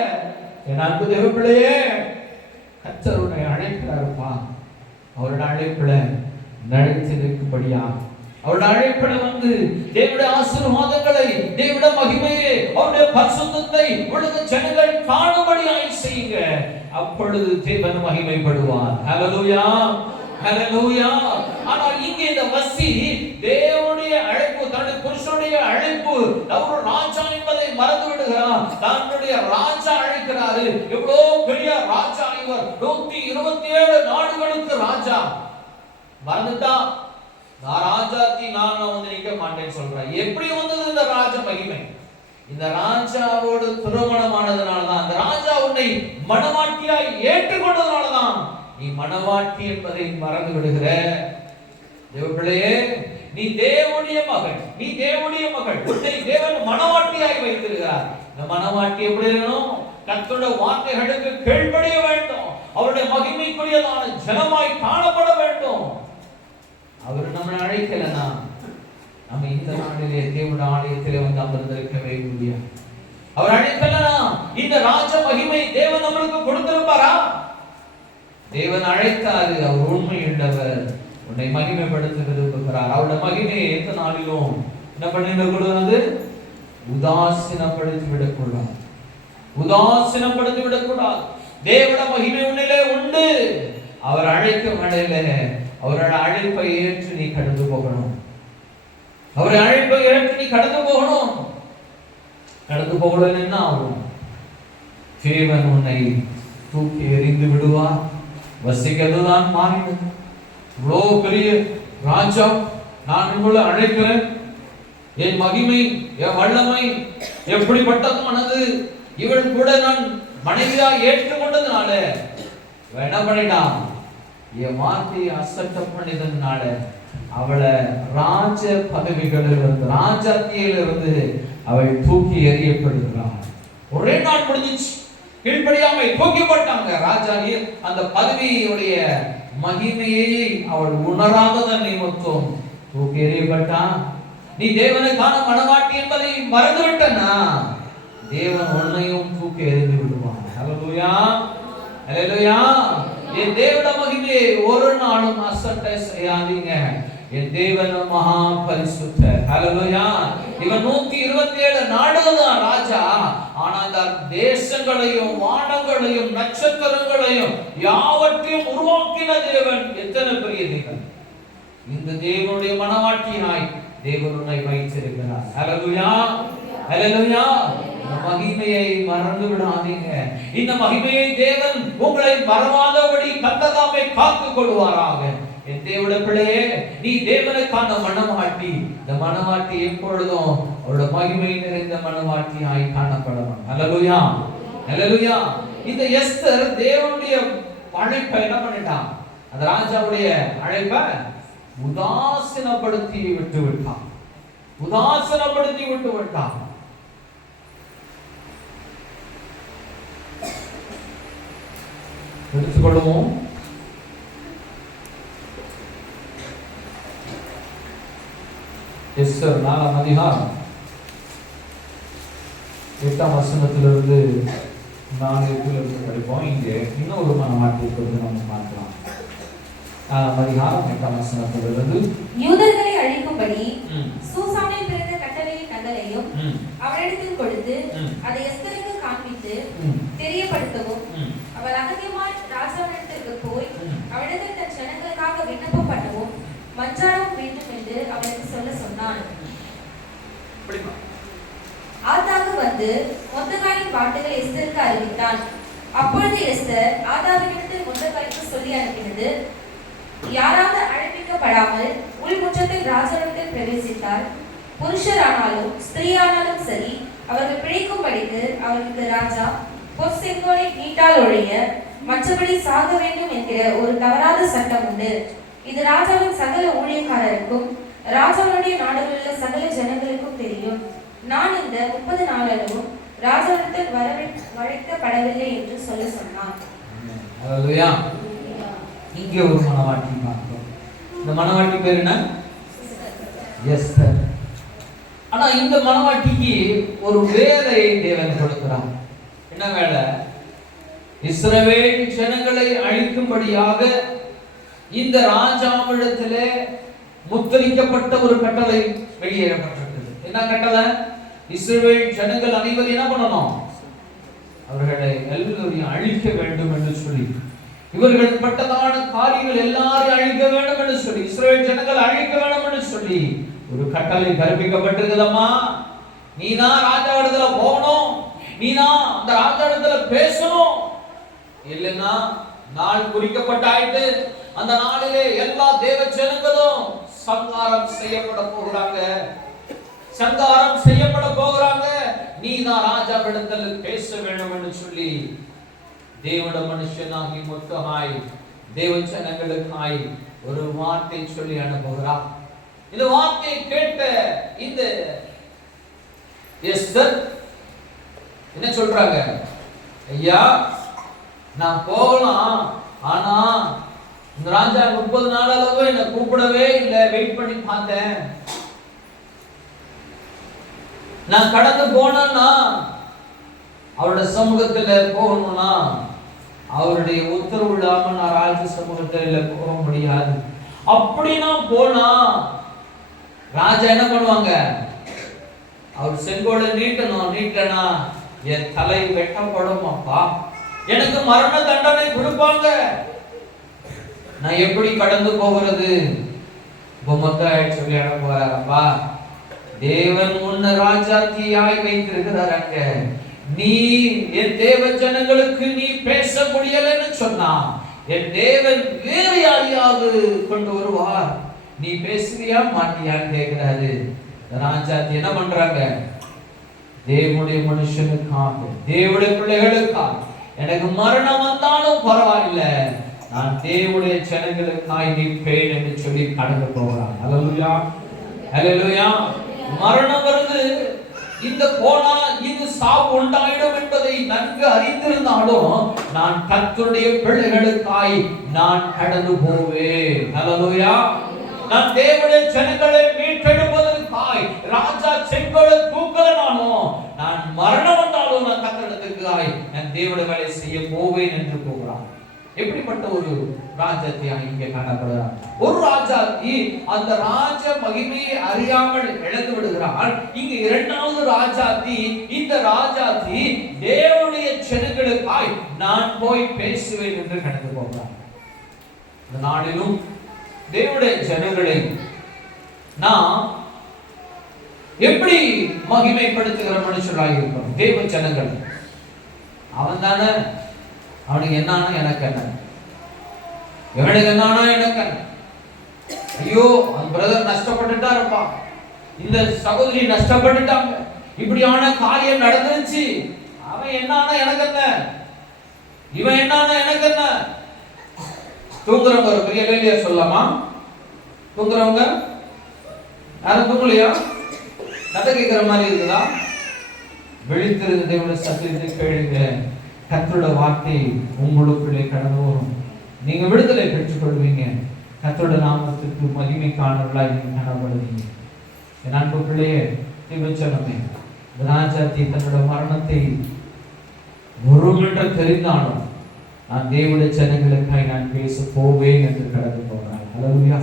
என் அன்பு தேவ பிள்ளையே, அவரோட அழைப்புல நடித்திருக்கும்படியா, அவருடைய அழைப்புல வந்து தேவனுடைய ஆசீர்வாதங்களை, தேவனுடைய மகிமையை, அவருடைய பரிசுத்தத்தை உலக ஜனங்கள் காணும்படியாய் செய்யுங்க. அப்பொழுது தேவன் மகிமைப்படுவார். ஹல்லேலூயா, ஹல்லேலூயா. ஆனால் இங்கே இந்த வசி தேவனுடைய அழைப்பு, தன்னுடைய புருஷனுடைய அழைப்பு, அவர் ராஜா என்பதை மறந்து விடுகிறார். தன்னுடைய ராஜா அழைக்கிறாரு. எவ்வளவு பெரிய ராஜா இவர், 127 நாடுகளுக்கு ராஜா. மறந்துட்டா நான் ராஜாத்தி நான் வந்து நிக்க மாட்டேன்னு சொல்றேன். எப்படி வந்தது இந்த ராஜ மகிமை? இந்த ராஜாவோடு திருமணமானதுனாலதான், அந்த ராஜா உன்னை மணவாட்டியாய் ஏற்றுக்கொண்டதுனாலதான் நீ மணவாட்டி என்பதை மறந்து விடுகிற. தேவப்பிள்ளையே, நீ தேவனுடைய மகன், நீ தேவனுடைய மகள். உன்னை தேவன் மணவாட்டியாய் வைத்திருக்கிறார். இந்த மணவாட்டி எப்படி இருக்கணும்? கர்த்தருடைய வார்த்தைகளுக்கு கீழ்ப்படிய வேண்டும். அவருடைய மகிமைக்குரியதான ஜனமாய் காணப்பட வேண்டும். அவர் நம்மை அழைக்கலனா நம்ம இந்த நாளிலே தேவனுடைய ஆலயத்திலே வந்து அமர்ந்திருக்கவே முடியாது. அவர் அழைக்கலனா இந்த ராஜ மகிமை தேவன் நம்மளுக்கு கொடுத்திருப்பாரா? தேவன் அழைத்தாரு. அவர் உண்மையுள்ளவர், உன்னை மகிமைப்படுத்த விரும்புகிறார். அவருடைய மகிமையை எந்த நாளிலும் என்ன பண்ணிடக்கூடாது? உதாசீனப்படுத்தி விடக்கூடாது, உதாசீனப்படுத்தி விடக்கூடாது. தேவனுடைய மகிமை உன்னிலே உண்டு. அவர் அழைக்கும் வேளையில அவரோட அழைப்பை ஏற்று நீ கடந்து போகணும். அவரை அழைப்பை ஏற்று நீ கடந்து போகணும். கடந்து போகணும் என்ன ஆகும்? தேவன் உன்னை தூக்கி எறிந்து விடுவார். வசிக்கதுதான் மாறினது. இவ்வளோ பெரிய ராஜா, நான் உங்களை அழைக்கிறேன். என் மகிமை, என் வல்லமை எப்படிப்பட்டதானது, இவள் கூட நான் மனைவியா ஏற்றுக்கொண்டதுனால என்ன பண்ணிட்டான்? என் வார்த்தையை அசட்டம் பண்ணிதனால அவளை ராஜ பதவிகளிலிருந்து, ராஜாத்தியிலிருந்து அவள் தூக்கி எறியப்படுகிறாள். ஒரே நாள் முடிஞ்சிச்சு. கீழ்ப்படியாமை தூக்கி போட்டாங்க. ராஜா அந்த பதவியுடைய மகிமையை அவள் உணராததன் நிமித்தம் தூக்கி எறியப்பட்டான். நீ தேவனை காண மணவாட்டி என்பதை மறந்துவிட்டனா தேவன் உன்னையும் தூக்கி எறிந்து விடுவான். ஹல்லேலூயா, ஹல்லேலூயா. என் தேவனுடைய மகிமையை ஒரு நாளும் அசட்டை செய்யாதீங்க. என் தேவன் மகா பரிசுத்தர். ஹல்லேலூயா. இவன் 127 நாடுதான் ராஜா. ஆனா அந்த தேசங்களையும் வானங்களையும் நட்சத்திரங்களையும் யாவற்றையும் உருவாக்கின தேவன் எத்தனை பெரிய தேவன்! இந்த தேவனுடைய மணவாட்டியாய் தேவன் உன்னை வைத்திருக்கிறார். ஹல்லேலூயா, ஹல்லேலூயா. மகிமையை மறந்து விடாதீங்க. இந்த மகிமையை தேவன் உங்களை மறவாதபடி கர்த்தர் காத்துக் கொள்வாராக. என் தேவனுடைய பிள்ளையே, நீ தேவனுக்கான மணவாட்டி. இந்த மணவாட்டி எப்பொழுதும் அவருடைய மகிமை நிறைந்த மணவாட்டியாய் காணப்படணும். ஹல்லேலூயா, ஹல்லேலூயா. இந்த எஸ்தர் தேவனுடைய அழைப்பை என்ன பண்ணிட்டான்? அந்த ராஜாவுடைய அழைப்பை உதாசீனப்படுத்தி விட்டு விட்டான். உதாசீனப்படுத்தி விட்டு விட்டான். எடுத்துக்கொள்வோம். எஸ்தர் 4ஆம் அதிகாரம் 8ஆம் வசனத்திலிருந்து 4 படிப்போம். இங்கே இன்னொரு மணவாட்டியை குறித்து நம்ம பார்க்கலாம். 4ஆம் அதிகாரம் 8ஆம் வசனத்திலிருந்து, யூதர்களை அழிக்கும்படி சூசானில் பிறந்த கட்டளையின் நகலையும் அவளிடத்தில் கொடுத்து அதை எஸ்தருக்கு காண்பித்து தெரியப்படுத்தவும், அவள் அகதியமாய் ராஜாவிடத்திற்கு போய் அவளிடத்தில் தன் ஜனங்களுக்காக விண்ணப்பம் பண்ணவும் மஞ்சாடவும் வேண்டும் என்று அவளுக்கு சொல்ல சொன்னான். ஆதாக வந்து மொர்தெகாயின் பாட்டுகளை எஸ்தருக்கு அறிவித்தான். அப்பொழுது எஸ்தர் ஆதாவினிடத்தில் மொர்தெகாய்க்கு சொல்லி அனுப்பினது, யாராவது அழைப்பிக்கப்படாமல் உள்முற்றத்தில் ராஜாவிடத்தில் பிரவேசித்தால், புருஷரானாலும் ஸ்திரீயானாலும் சரி, அவர்கள் பிழைக்கும்படிக்கு அவர்களுக்கு ராஜா பொற்செங்கோலை நீட்டால் ஒழிய மற்றபடி சாக வேண்டும் என்கிற ஒரு தவறாத சட்டம் உண்டு. இது ராஜாவின் சகல ஊழியக்காரருக்கும் ராஜாவுடைய நாடுகளிலுள்ள சகல ஜனங்களுக்கும் தெரியும். நான் இந்த 30 நாளளவும் ராஜாவிடத்தில் வரவழைக்கப்படவில்லை என்று சொல்ல சொன்னான். ஹல்லேலூயா. இங்கே ஒரு மணவாட்டி பார்க்கிறோம். இந்த மணவாட்டி பேர் என்ன? எஸ்தர். ஆனா இந்த மணவாட்டிக்கு ஒரு வேலையை தேவன் கொடுக்கிறார். என்ன வேலை? இஸ்ரவேல் ஜனங்களை அழிக்கும்படியாக இந்த ராஜாவிடத்திலே முத்திரிக்கப்பட்ட ஒரு கட்டளை வெளியேறப்பட்டிருக்கிறது. என்ன கட்டளை? இஸ்ரவேல் ஜனங்கள் அனைவரும் என்ன பண்ணணும்? அவர்களை எல்லோரையும் அழிக்க வேண்டும் என்று சொல்லி, இவர்கள் பட்டதான காரியங்கள் எல்லாரையும் அழிக்க வேண்டும் என்று சொல்லி, இஸ்ரவேல் ஜனங்கள் அழிக்க வேண்டும் என்று சொல்லி ஒரு கட்டளை கற்பிக்கப்பட்டிருக்குதம்மா. நீதான் ராஜாவிடத்துல போகணும், நீதான் அந்த ராஜாவிடத்துல பேசணும். இல்லைன்னா நாள் குறிக்கப்பட்டாயிட்டு அந்த நாளிலே எல்லா தேவ ஜனங்களும் சங்காரம் செய்யப்பட போகிறாங்க, சங்காரம் செய்யப்பட போகிறாங்க. நீதான் ராஜாவிடத்தில் பேச வேண்டும் என்று சொல்லி தேவட மனுஷனாகி மொத்தமாய் தேவ ஜனங்களுக்காய் ஒரு வார்த்தை சொல்லி அனுப்புகிறார். இந்த வார்த்தையை கேட்ட இந்த எஸ்தர் என்ன சொல்றாங்க? ஐயா, நான் போகலாம், ஆனா இந்த ராஜா 30 நாள் அளவு என்ன கூப்பிடவே இல்லை. வெயிட் பண்ணி பார்த்தேன். நான் கடந்து போனா அவருடைய சமூகத்துல போகணும்னா அவருடைய உத்தரவு இல்லாம நான் ராஜ சமூகத்துல போக முடியாது. அப்படி நான் போனா ராஜா என்ன பண்ணுவாங்க? அவர் செங்கோட நீட்டணும், நீட்டனா என் தலை வெட்டப்படும். அப்பா, எனக்கு மரண தண்டனை கொடுப்பாங்க. நான் எப்படி கடந்து போகிறது? சொல்லி அனுப்புவாரப்பா, தேவன் உன்னை ராஜாத்தியாய் வைத்திருக்கிறாங்க. நீ என் தேவ ஜனங்களுக்கு நீ பேச முடியலன்னு சொன்னா என் தேவன் வேறு யாரையாவது கொண்டு வருவார். நீ பேசுவியா மாட்டியான்னு கேட்கிறாரு. ராஜாத்தி என்ன பண்றாங்க? தேவனுடைய மனுஷனுக்காக, தேவனுடைய பிள்ளைகளுக்காக எனக்கு மரணம் வந்தாலும் பரவாயில்ல, நான் தேவனுடைய ஜனங்களுக்காய் நிற்பேன் என்று சொல்லி கடந்து போகிறான். அல்லேலூயா, அல்லேலூயா. மரணம் வருது, இந்த போனா இது சாவு உண்டாயிடும் என்பதை நன்கு அறிந்திருந்தாலும் நான் கர்த்தருடைய பிள்ளைகளுக்காய் நான் கடந்து போவேன். அல்லேலூயா. நான் தேவனுடைய ஜனங்களை மீட்டெடுப்பதற்காய் ராஜா செங்கோலை தூக்கலனானோ நான் மரணம் வந்தாலும் நான் கர்த்தருக்காய் நான் தேவனுடைய வேலை செய்ய போவேன் என்று போகிறான். எப்படிப்பட்ட ஒரு ராஜ்யத்தை இங்கே காணப்படுகிறார். ஒரு ராஜாத்தி அந்த ராஜ மகிமையை அறியாமல் இழந்து விடுகிறார். இங்கு இரண்டாவது ராஜாத்தி, இந்த ராஜாத்தி தேவனுடைய ஜனங்களுக்காய் நான் போய் பேசுவேன் என்று கடந்து போகிறார். இந்த நாளிலும் தேவனுடைய ஜனங்களை நாம் எப்படி மகிமைப்படுத்துகிற மனுஷராக இருக்கிறோம்? தேவ ஜனங்கள் அவன் தானே, அவனுக்கு என்னானா எனக்கு என்ன, இவனுக்கு என்னானா எனக்கு என்ன. ஐயோ, அந்த பிரதர் நஷ்டப்பட்டுட்டா இருப்பா, இந்த சகோதரி நஷ்டப்பட்டுட்டாங்க, இப்படியான காரியம் நடந்துருச்சு, அவன் என்னானா எனக்கு என்ன, இவன் என்னானா எனக்கு என்ன. தூங்குறவங்க ஒரு பெரிய வேலையா சொல்லலாமா? தூங்குறவங்க யாரும் தூங்கலையா? கதை கேட்கிற மாதிரி இருக்குதா? விழித்திருந்த தேவனுடைய சத்தியத்தை கேளுங்க. கர்த்தருடைய வார்த்தை உங்களுக்குள்ளே கடந்து வரும். நீங்க விடுதலை பெற்றுக் கொள்வீங்க. கர்த்தருடைய நாமத்துக்கு மகிமை காணவர்களாய் நீங்க காணப்படுவீங்க. என் அன்பு பிள்ளையே, திவச்சனமே, ராஜாத்தி தன்னுடைய மரணத்தை ஒரு மீட்டர் தெரிந்தாலும் நான் தேவனுடைய ஜனங்களுக்காய் நான் பேச போவேன் என்று கடந்து போகிறார். அல்லேலூயா,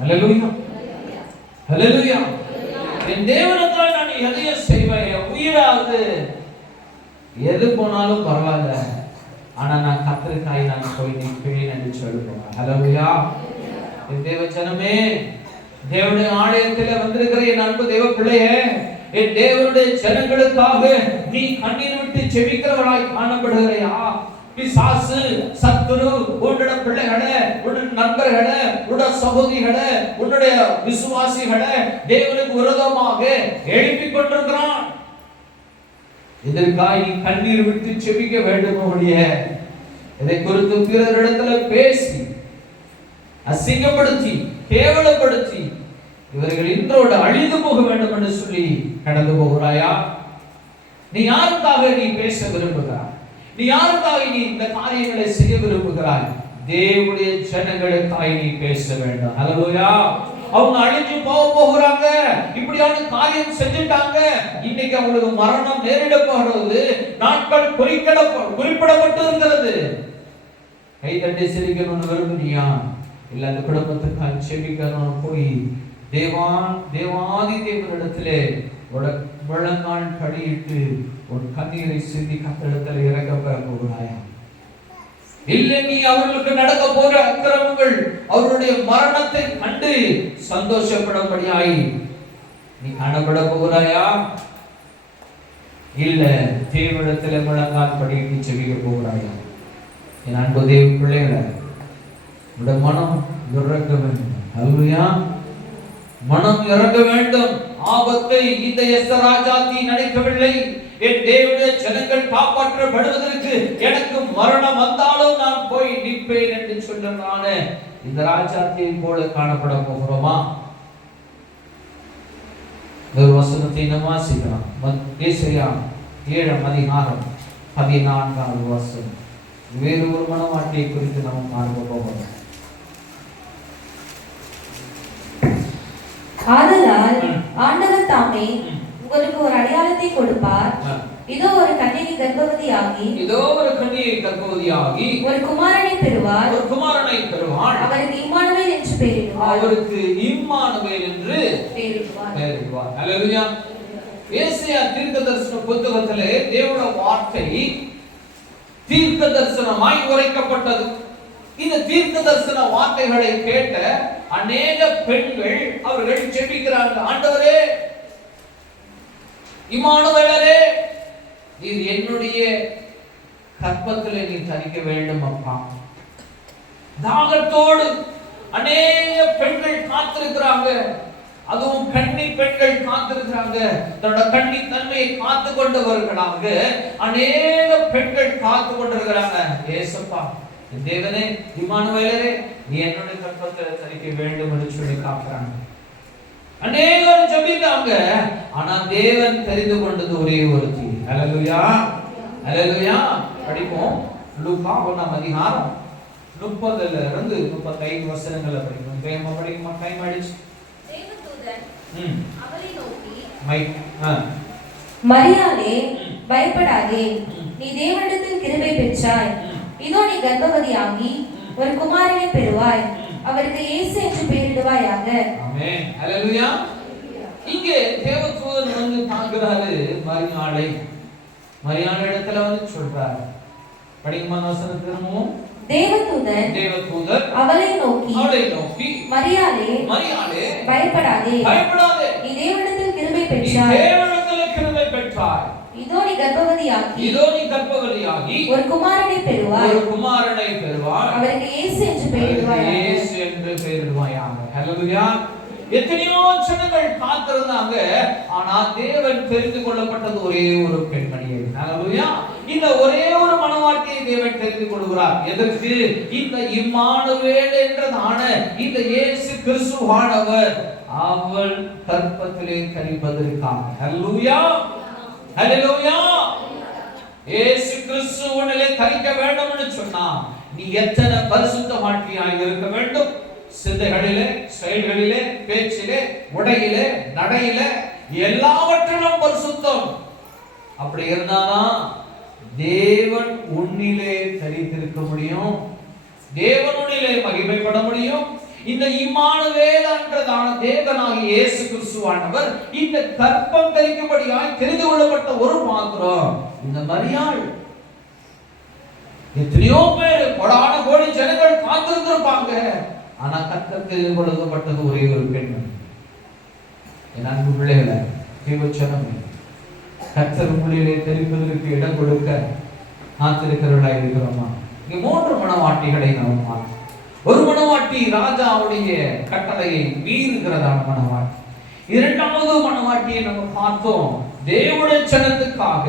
அல்லேலூயா, அல்லேலூயா. என் தேவனுக்காய் நான் எதையும் செய்வேன், உயிராவது எது போனாலும் பரவாயில்ல, ஆனா நான் கர்த்தருக்காய் நான் போய் நிற்பேன் என்று சொல்லுவேன். அல்லேலூயா. என் தேவ ஜனமே, தேவனுடைய ஆலயத்தில் வந்திருக்கிற என் அன்பு தேவ பிள்ளையே, என் தேவனுடைய ஜனங்களுக்காக நீ கண்ணீர் விட்டு செபிக்கிறவராய் காணப்படுகிறையா? பிசாசு, சத்துரு உன்னுடைய பிள்ளைகளே, உன்னுடைய நண்பர்களே, உன்னுடைய சகோதரிகளே, உன்னுடைய விசுவாசிகளே தேவனுக்கு விரோதமாக எழுப்பிக் கொண்டிருக்கிறான். இதற்காக நீ கண்ணீர் விட்டு செபிக்க வேண்டும். இதை குறித்து பிறரிடத்துல பேசி அசிங்கப்படுத்தி கேவலப்படுத்தி இவர்கள் இன்றோடு அழிந்து போக வேண்டும் என்று சொல்லி கடந்து போகிறாயா? நீ யாருக்காக நீ பேச விரும்புகிறாய்? நீ யாருக்காக நீ இந்த காரியங்களை செய்ய விரும்புகிறாய்? தேவனுடைய ஜனங்களுக்காக நீ பேச வேண்டும். அல்லேலூயா. அவங்க அழிஞ்சு போகிறாங்க, இப்படியான காரியம் செஞ்சுட்டாங்க, இன்னைக்கு அவங்களுக்கு மரணம் நேரிட போகிறது, நாட்கள் குறிப்பிடப்பட்டு இருக்கிறது. கை தட்டி சிரிக்கணும்னு விரும்புறியா? இல்ல அந்த குடும்பத்துக்காக செபிக்கணும், போய் தேவாதி தேவனிடத்திலே முழங்கால் படியிட்டு ஒரு கண்ணீரை சிந்தி கர்த்தரிடத்தில் இறங்க பெற போகிறாயா? இல்லை, நீ அவர்களுக்கு நடக்க போற அக்கிரமங்கள், அவருடைய மரணத்தை கண்டு சந்தோஷப்படும்படியாய் நீ காணப்பட போகிறாயா? இல்ல தேவனிடத்தில் முழங்கால் படியிட்டு செபிக்க போகிறாயா? என் அன்பு தேவ பிள்ளைகளை, உடைய மனம் இறங்க வேண்டும். அல்லேலூயா, மனம் இறங்க வேண்டும். ஆபத்தை இந்த எஸ்தர் ராஜாத்தி நினைக்கவில்லை. என் தேவனுடைய ஜனங்கள் காப்பாற்றப்படுவதற்கு எனக்கு மரணம் வந்தாலும் நான் போய் நிற்பேன் என்று சொன்னான இந்த ராஜாத்தியை போல காணப்பட போகிறோமா? ஒரு வசனத்தை நாம் வாசிக்கலாம். ஏசாயா 7:14 வசனம். வேறு ஒரு மனவாட்டியை குறித்து நாம் பார்க்க போகிறோம். ஆதலால் ஆண்டவர் தாமே உங்களுக்கு ஒரு அடையாளத்தை கொடுப்பார். இதோ ஒரு கன்னிகை கர்ப்பவதியாகி ஒரு குமாரனை பெறுவார். அவருக்கு இம்மானுவேல் என்று பெயரிடுவார். அல்லேலூயா. ஏசாயா தீர்க்கதரிசன புத்தகத்திலே தேவனுடைய வார்த்தை தீர்க்க தரிசனமாய் உரைக்கப்பட்டது. இந்த தீர்க்க தரிசன வார்த்தைகளை கேட்ட அநேக பெண்கள் அவர்கள் ஜெபிக்கிறாங்க, ஆண்டவரே, இம்மானுவேலரே, நீர் என்னுடைய கர்ப்பத்திலே நீ தரிக்க வேண்டும் அப்பா. தாகத்தோடு அநேக பெண்கள் காத்திருக்கிறாங்க. அதுவும் கன்னி பெண்கள் காத்திருக்கிறாங்க. தன்னோட கன்னி தன்மையை காத்து கொண்டவர்களாக அநேக பெண்கள் காத்து கொண்டிருக்கிறாங்க. ஏசப்பா, தேவனே, இம்மானுவேலரே, நீ என்னுடைய கர்ப்பத்தில் தரிக்க வேண்டும் என்று சொல்லி காக்கிறாங்க. அநேகர் ஜெபித்தாங்க. ஆனா தேவன் தெரிந்து கொண்டது ஒரே ஒருத்தி. அல்லேலூயா, அல்லேலூயா. படிப்போம். லூக்கா 1:30-35 வசனங்களை படிப்போம். வேகமா படிக்குமா? டைம் ஆயிடுச்சு. தேவதூதன் அவளை நோக்கி, மரியாளே, பயப்படாதே, நீ தேவனிடத்தில் கிருபை பெற்றாய். இதோ நீ கர்ப்பவதியாகி ஒரு குமாரனை பெறுவாய். அவருக்கு இயேசு என்று பெயரிடுவாயாக. ஆமென். அல்லேலூயா. இங்கே தேவதூதன் வந்து பார்க்கிறாரு மரியாளை. மரியாள் இடத்துல வந்து சொல்றாரு. படிக்குமா வசனம் திரும்பவும்? தேவதூதன் அவளை நோக்கி, மரியாளே, பயப்படாதே, நீ தேவனிடத்தில் கிருபை பெற்றாய். இதோ நீ கர்ப்பவதியாகி ஒரு குமாரனை பெறுவாய். அவருக்கு இயேசு என்று பெயரிடுவாயாக. அல்லேலூயா. எத்தனையோ ஜனங்கள் காத்திருந்தாங்க. ஆனா தேவன் தெரிந்து கொள்ளப்பட்டது ஒரே ஒரு பெண்மணியை. அல்லேலூயா. இந்த ஒரே ஒரு மனவாட்டியை தேவன் தெரிந்து கொள்கிறார். எதற்கு? இந்த இம்மானுவேல் என்றதான இந்த இயேசு கிறிஸ்துவானவர் அவள் கர்ப்பத்திலே கரிப்பதற்காக. அல்லேலூயா, அல்லேலூயா. இயேசு கிறிஸ்து உன்னிலே கரிக்க வேண்டும் என்று சொன்னா நீ எத்தனை பரிசுத்தவாட்டியாய் இருக்க வேண்டும்? சிந்தைகளிலே, செயல்களிலே, பேச்சிலே, உடையிலே, நடையிலே, எல்லாவற்றிலும் பரிசுத்தம். அப்படி இருந்தாதான் தேவன் உன்னிலே தரித்திருக்க முடியும். தேவன் உன்னிலே மகிமைப்பட முடியும். இந்த இம்மானுவேல் என்றதான தேவனாகிய இயேசு கிறிஸ்துவானவர் இந்த கர்ப்பம் தரிக்கும்படியாய் தெரிந்து கொள்ளப்பட்ட ஒரு பாத்திரம் இந்த மரியாள். எத்தனையோ பேர், கொடான கோடி ஜனங்கள் காத்திருந்திருப்பாங்க. ஆனா கர்த்தர் தெரிந்து கொள்ளப்பட்டது ஒரே ஒரு பெண்மணி. என் அன்பு பிள்ளைகளை, தேவச்சனமே, கர்த்தர் உங்களிலே தெரிப்பதற்கு இடம் கொடுக்க காத்திருக்கிறவர்களாய் இருக்கிறோமா? இங்க 3 மனவாட்டிகளை நாம் பார்த்தோம். ஒரு மனவாட்டி ராஜாவுடைய கட்டளையை மீறுகிறதான மனவாட்டி. 2வது மனவாட்டியை நம்ம பார்த்தோம், தேவனுடைய ஜனத்துக்காக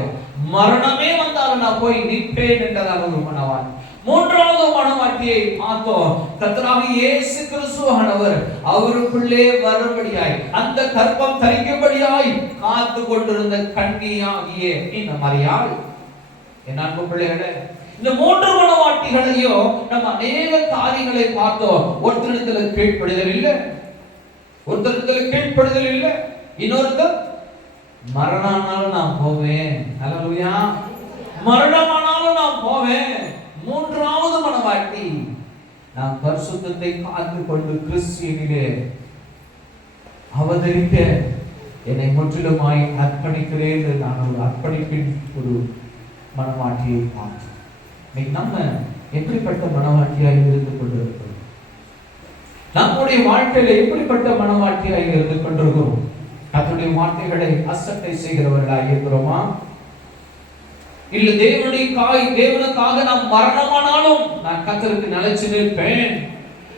மரணமே வந்தாலும் நான் போய் நிற்பேன் என்றதான ஒரு மனவாட்டி. 3வது மனவாட்டியை பார்த்தோம், கர்த்தராகிய இயேசு கிறிஸ்துவானவர் அவருக்குள்ளே வரும்படியாய், அந்த கர்ப்பம் தரிக்கும்படியாய் காத்து கொண்டிருந்த கன்னியாகிய இந்த மரியாள். என் அன்பு பிள்ளைகளே, இந்த 3 மனவாட்டிகளையும் நம்ம அநேக காரியங்களை பார்த்தோம். ஒருத்தரிடத்துல கீழ்ப்படுதல் இல்லை, இன்னொருத்தர் மரணமானாலும் நான் போவேன். அல்லேலூயா. மரணமானாலும் நான் போவேன். 3வது மனவாட்டி, நான் பரிசுத்தத்தை காத்து கொண்டு கிறிஸ்துவினிலே அவதரிக்க என்னை முற்றிலுமாய் அர்ப்பணிக்கிறேன் என்று நான் ஒரு அர்ப்பணிப்பின் ஒரு மனவாட்டியை பார்த்தேன். இன்னைக்கு நம்ம எப்படிப்பட்ட மனவாட்டியாக இருந்து கொண்டிருக்கிறோம்? நம்முடைய வாழ்க்கையில எப்படிப்பட்ட மனவாட்டியாக இருந்து கொண்டிருக்கிறோம்? கர்த்தருடைய வார்த்தைகளை அசட்டை செய்கிறவர்களாக இருக்கிறோமா? இல்ல தேவனுக்காக நாம் மரணமானாலும் நான் கர்த்தருக்கு நிலைச்சு நிற்பேன்,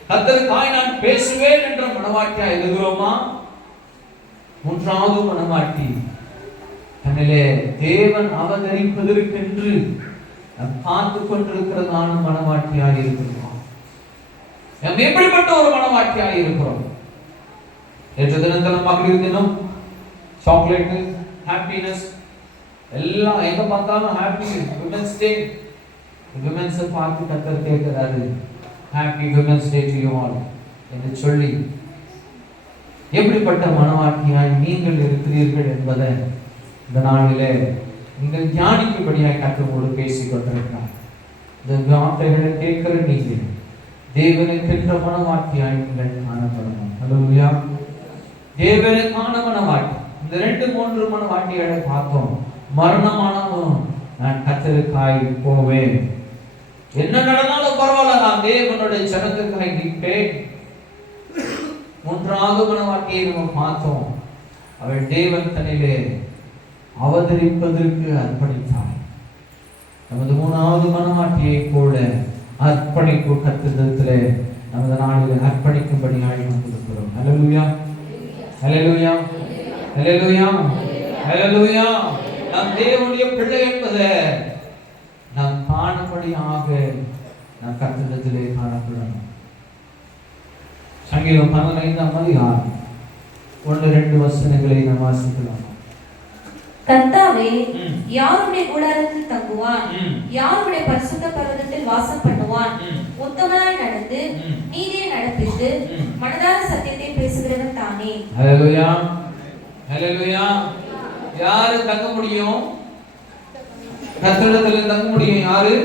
கர்த்தருக்காய் நான் பேசுவேன் என்ற மனவாட்டியா இருக்கிறோமா? மூன்றாவது மனவாட்டி, தன்னிலே தேவன் அவதரிப்பதற்கென்று நாம் காத்து கொண்டிருக்கிறதான மனவாட்டியாக இருக்கிறோம். நாம் எப்படிப்பட்ட ஒரு மனவாட்டியாக இருக்கிறோம்? நேற்று தினத்தில் மகளிர் தினம், சாக்லேட், ஹாப்பினஸ் எல்லாம் எங்க பார்த்தாலும் ஹாப்பி விமென்ஸ் டே. விமென்ஸ் பார்த்து கர்த்தர் கேட்கிறாரு, happy women's day to you all என்று சொல்லி எப்படிப்பட்ட மனவாட்டியாய் நீங்கள் இருக்கிறீர்கள் என்பதை இந்த நாளிலே நீங்கள் தியானிக்கும்படியாக கர்த்தரோடு பேசிக் கொண்டிருக்கிறார். இந்த வார்த்தைகளை கேட்கிற நீங்கள் தேவனுக்கென்ற மனவாட்டியாய் நீங்கள் காணப்படணும். அல்லேலூயா. தேவனுக்கான மனவாட்டி. இந்த 2-3 மனவாட்டிகளை பார்த்தோம். மரணமானாலும் நான் கர்த்தருக்காய் போவேன், என்ன நடந்தாலும் பரவாயில்ல, நான் தேவனுடைய ஜனத்துக்காய் நிற்பேன். மூன்றாவது மனவாட்டியை நம்ம பார்த்தோம். அவள் தேவன் தன்னிலே அவதரிப்பதற்கு அர்ப்பணித்தாள். நமது மூணாவது மனவாட்டியை போல அர்ப்பணிப்பு கர்த்தரிடத்திலே நமது நாளில் அர்ப்பணிக்கும்படியாக நாம் இருக்கிறோம். அல்லேலூயா, அல்லேலூயா, அல்லேலூயா, அல்லேலூயா. நாம் தேவனுடைய பிள்ளை என்பதை நாம் காணும்படியாக நாம் கர்த்தரிடத்திலே காணப்படணும். சங்கீதம் 15ஆம் அதிகாரம் 1-2 வசனங்களை நாம் வாசிக்கலாம். கர்த்தாவே, யாருடைய கூடாரத்தில் தங்குவான்? யாருடைய பரிசுத்த பர்வதத்தில் வாசம் பண்ணுவான்? உத்தமனாய் நடந்து நீதியை நடப்பித்து மனதார சத்தியத்தை பேசுகிறவன் தானே. ஹல்லேலூயா, ஹல்லேலூயா. யாரு தங்க முடியும்? கர்த்தரிடத்தில் தங்க முடியும். யாரு?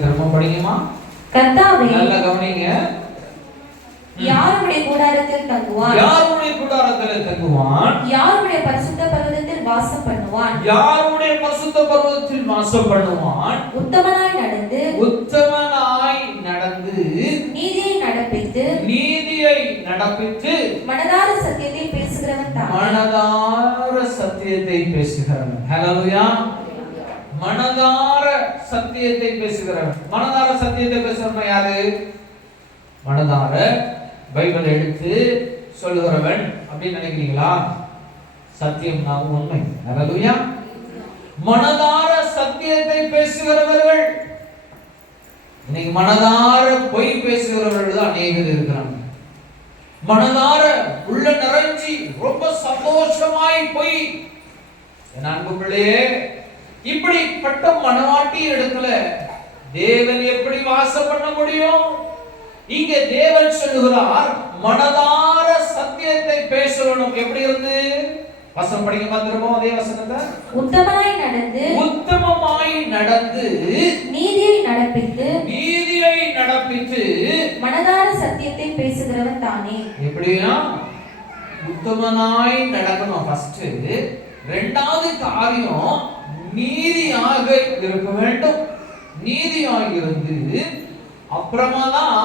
திரும்ப படிங்கம்மா. கர்த்தாவே, நல்லா கவனிங்க. யாருடைய கூடாரத்தில் தங்குவான்? யாருடைய கூடாரத்தில் தங்குவான்? யாருடைய பரிசுத்த பர்வதத்தில் வாசம் பண்ணுவான்? யாருடைய பரிசுத்த பர்வதத்தில் வாசம் பண்ணுவான்? உத்தமனாய் நடந்து நீதியை நடப்பித்து மனதார சத்தியத்தை பேசுகிறவன் தானே. மனதார சத்தியத்தை பேசுகிறவன். ஹல்லேலூயா. மனதார சத்தியத்தை பேசுகிறவன். மனதார சத்தியத்தை பேசுகிறவன் யாரு? மனதார பைபிள் எடுத்து சொல்லுகிறவன் அப்படின்னு நினைக்கிறீங்களா? சத்தியம் நான் உண்மை. ஹல்லேலூயா. மனதார சத்தியத்தை பேசுகிறவர்கள். இன்னைக்கு மனதார பொய் பேசுகிறவர்கள் தான் அநேகர் இருக்கிறாங்க. மனதார உள்ள நிறைஞ்சி ரொம்ப சந்தோஷமாய் பொய். என் அன்பு பிள்ளையே, இப்படிப்பட்ட மனவாட்டி இடத்துல தேவன் எப்படி வாசம் பண்ண முடியும்? இங்கே தேவன் சொல்லுகிறார், மனதார சத்தியத்தை பேசணும். எப்படி இருந்து? வசனம் படிக்க மாத்திரமோ அதே வசனத்தை. உத்தமமாய் நடந்து நீதியை நடப்பித்து மனதார சத்தியத்தை பேசுகிறவன் தானே. எப்படியா? உத்தமனாய் நடக்கணும் ஃபர்ஸ்ட். இரண்டாவது காரியம் நீதியாக இருக்க வேண்டும். நீதியாக இருந்து அப்புறமா தான்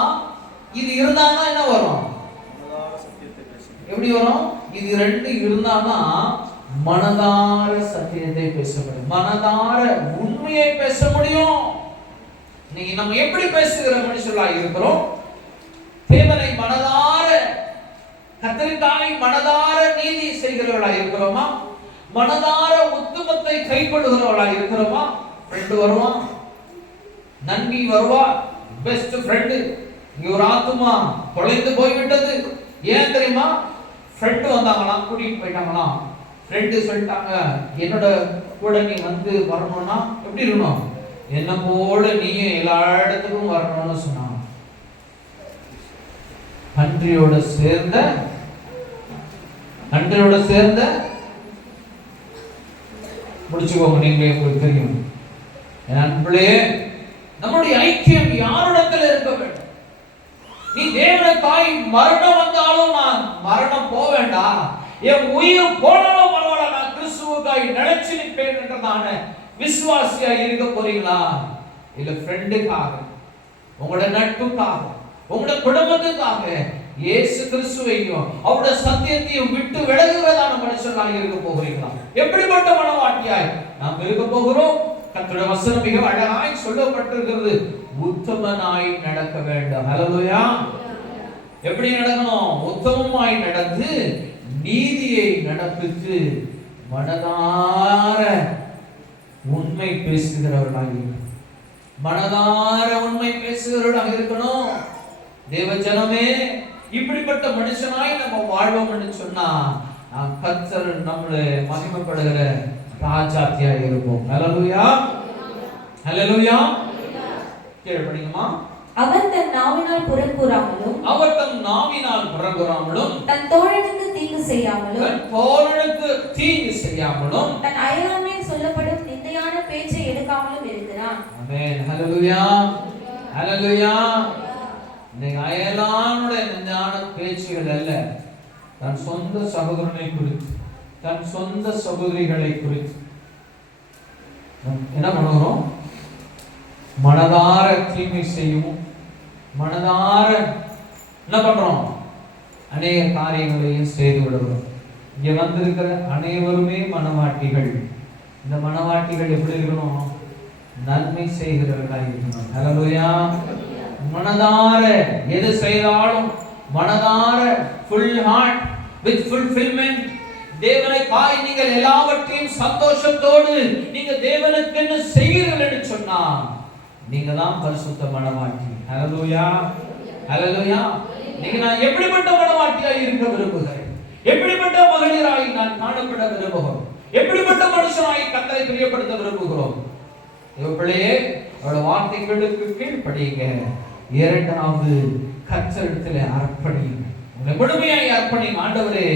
இது இருந்தாதான் என்ன வரும்? எப்படி வரும்? இது 2 இருந்தாதான் மனதார சத்தியத்தை பேச முடியும், மனதார உண்மையை பேச முடியும். நீங்க நம்ம எப்படி பேசுகிற மனுஷர்களாக இருக்கிறோம்? தேவனை மனதார, கர்த்தருக்காக மனதார நீதி செய்கிறவர்களாக இருக்கிறோமா? மனதார உத்தமத்தை கைப்படுகிறவர்களாக இருக்கிறோமா? ஃப்ரெண்ட் வருவான், நண்பி வருவா, பெஸ்ட் ஃப்ரெண்ட். இங்க ஒரு ஆத்துமா தொலைந்து போய்விட்டது. ஏன் தெரியுமா? ஃப்ரெண்ட் வந்தாங்களாம், கூட்டிட்டு போயிட்டாங்களாம். ஃப்ரெண்டு சொல்லிட்டாங்க, என்னோட கூட நீ வந்து வரணும்னா எப்படி இருக்கணும்? என்ன போல நீயே எல்லா இடத்துக்கும் வரணும்னு சொன்னாங்க. நன்றியோட சேர்ந்த முடிச்சுக்கோங்க. நீங்களே உங்களுக்கு தெரியும். என் அன்புலே, நம்முடைய ஐக்கியம் யாரிடத்தில் இருக்க வேண்டும்? நீ தேவனுக்காய் மரணம் வந்தாலும் நான் மரணம் போக வேண்டாம், என் உயிர் போனாலும் பரவாயில்ல, நான் கிறிஸ்துவுக்காய் நிலைச்சு நிற்பேன் என்றதான விசுவாசியா இருக்க போறீங்களா? இல்ல ஃப்ரெண்டுக்காக, உங்களோட நட்புக்காக, உங்களோட குடும்பத்துக்காக இயேசு கிறிஸ்துவையும் அவருடைய சத்தியத்தையும் விட்டு விலகுவதான மனுஷனாக இருக்க போகிறீங்களா? எப்படிப்பட்ட மனவாட்டியாய் நாம் இருக்க போகிறோம்? கர்த்தருடைய வசனம் மிக அழகாய் சொல்லப்பட்டிருக்கிறது, உத்தமனாய் நடக்க வேண்டும். ஹல்லேலூயா. எப்படி நடக்கணும்? உத்தமமாய் நடந்து நீதியை நடப்பித்து மனதார உண்மை பேசுகிறவர்களாக இருக்கணும். மனதார உண்மை பேசுகிறவர்களாக இருக்கணும். தேவ ஜனமே, இப்படிப்பட்ட மனுஷனாய் நம்ம வாழ்வோம் என்று சொன்னா நாம் கர்த்தர் நம்மளை மகிமைப்படுகிற ராஜாத்தியா இருப்போம். ஹல்லேலூயா, ஹல்லேலூயா. கேளுங்கம்மா. அவன் தன் நாவினால் புறங்கூறாமலும், அவர் தன் நாவினால் புறங்கூறாமலும், தன் தோழனுக்கு தீங்கு செய்யாமலும், தன் தோழனுக்கு தீங்கு செய்யாமலும், தன் அயலாமையில் சொல்லப்படும் நிந்தையான பேச்சை எடுக்காமலும் இருக்கிறான். ஆமென். ஹல்லேலூயா, ஹல்லேலூயா. நீங்க அயலானுடைய நிந்தையான பேச்சுகள் அல்ல, தன் சொந்த சகோதரனை குறித்து, தன் சொந்த சகோதரிகளை குறித்து என்ன பண்ணுகிறோம்? மனதார தீமை செய்யும், மனதார என்ன பண்றோம்? அநேக காரியங்களையும் செய்து விடுகிறோம். இங்க வந்திருக்கிற அனைவருமே மனவாட்டிகள். இந்த மனவாட்டிகள் எப்படி இருக்கணும்? நன்மை செய்கிறவர்களாக இருக்கணும். ஹல்லேலூயா. மனதார எது செய்தாலும் மனதார, full heart with fulfillment, தேவனுக்காய் நீங்கள் எல்லாவற்றையும் சந்தோஷத்தோடு நீங்க தேவனுக்கு என்ன செய்கிறீர்கள் என்று சொன்னா நீங்க தான் பரிசுத்த மனவாட்டி. ஹல்லேலூயா, ஹல்லேலூயா. நீங்க நான் எப்படிப்பட்ட மனவாட்டியாய் இருக்க விரும்புகிறேன்? எப்படிப்பட்ட மகளிராய் நான் காணப்பட விரும்புகிறோம்? எப்படிப்பட்ட மனுஷனாய் கர்த்தரை பிரியப்படுத்த விரும்புகிறோம்? பிள்ளையே, அவருடைய வார்த்தைகளுக்கு கீழ்ப்படியுங்க. இரண்டாவது, கர்த்தரிடத்திலே அர்ப்பணியுங்க. உங்களை முழுமையாய் அர்ப்பணிங்க. ஆண்டவரே,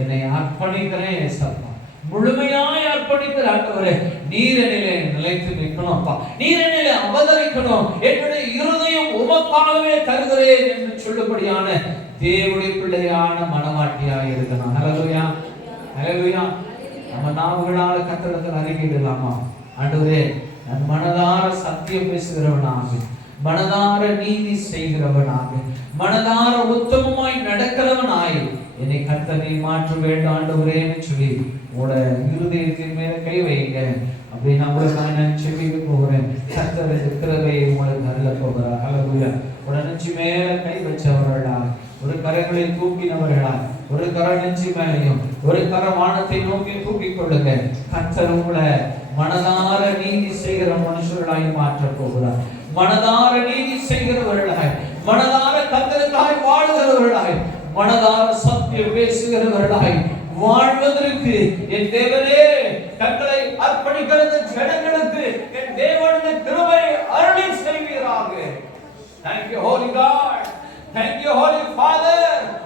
என்னை அர்ப்பணிக்கிறேன் ஏசப்பா, முழுமையாய் அர்ப்பணிக்கிற ஆண்டவரே, நீர் என்னிலே நிலைத்து நிற்கணும்ப்பா, நீர் என்னிலே அவதரிக்கணும், என்னுடைய இருதயம் உமக்காகவே தருகிறேன் என்று சொல்லும்படியான தேவனுடைய பிள்ளையான மனவாட்டியாய் இருக்கணும். ஹல்லேலூயா, ஹல்லேலூயா. நம்ம நாவுகளால கர்த்தரிடத்தில் அறிக்கையிடலாமா? ஆண்டவரே, நான் மனதார சத்தியம் பேசுகிறவனாக, மனதார நீதி செய்கிறவனாக, மனதார உத்தமமாய் நடக்கிறவனாய் என்னை கர்த்தரை மாற்ற வேண்டும் ஆண்டவரே சொல்லி உங்களோட இருதயத்தின் மேல கை வைங்க. அப்படி நான் உங்களுக்காக நான் செவிக்க போகிறேன். கர்த்தருடைய கிருபையை உங்களுக்கு அருள போகிறார். ஹல்லேலூயா. உங்களோட நெஞ்சு மேல கை வச்சவர்களா, ஒரு கரங்களை தூக்கினவர்களா, ஒரு கர நெஞ்சு மேலையும் ஒரு கர வானத்தை நோக்கி தூக்கி கொள்ளுங்க. கர்த்தர் உங்களை மனதார நீதி செய்கிற மனுஷர்களாய் மாற்ற போகிறார். மனதார நீதி செய்கிறவர்களாய், மனதார கர்த்தருக்காய் வாழ்கிறவர்களாய், மனதார சத்தியம் பேசுகிறவர்களாய் வாழ்வதற்கு என் தேவனே கர்த்தரை அர்ப்பணிக்கிற ஜனங்களுக்கு என் தேவனுடைய கிருபை அருளி செய்வீராக. Thank you Holy God, thank you Holy Father.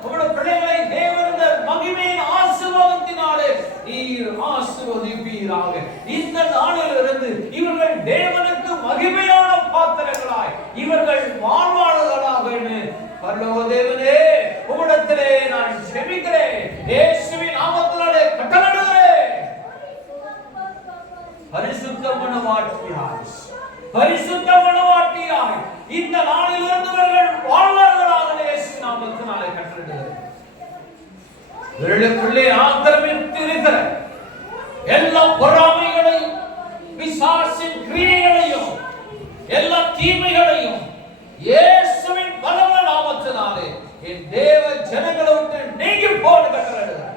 உங்களுடைய பிள்ளைகளை தேவனுடைய மகிமையின் ஆசீர்வாதத்தினாலே நீர் ஆசீர்வதிப்பீராக. இந்த நாளிலிருந்து இவர்கள் தேவனுக்கு மகிமையான பாத்திரங்களாய் இவர்கள் வாழ்வாளர்களாக பரலோக தேவனே உம்மிடத்திலே நான் ஜெபிக்கிறேன். இயேசுவின் நாமத்தினாலே கட்டளையிடுகிறேன். பரிசுத்த மனவாட்டியாய், பரிசுத்த மனவாட்டியாய் இந்த நாளிலிருந்து இவர்கள் வாழ்வார்களாக இயேசுவின் நாமத்தினாலே கட்டளையிடுகிறேன். இவர்களுக்குள்ளே ஆக்கிரமித்து இருக்கிற எல்லா பொறாமைகளையும், பிசாசின் கிரியைகளையும், எல்லா தீமைகளையும் இயேசுவின் பலமுள்ள நாமத்தினாலே என் தேவ ஜனங்களை விட்டு நீங்கி போன்னு கட்டளையிடுகிறேன்.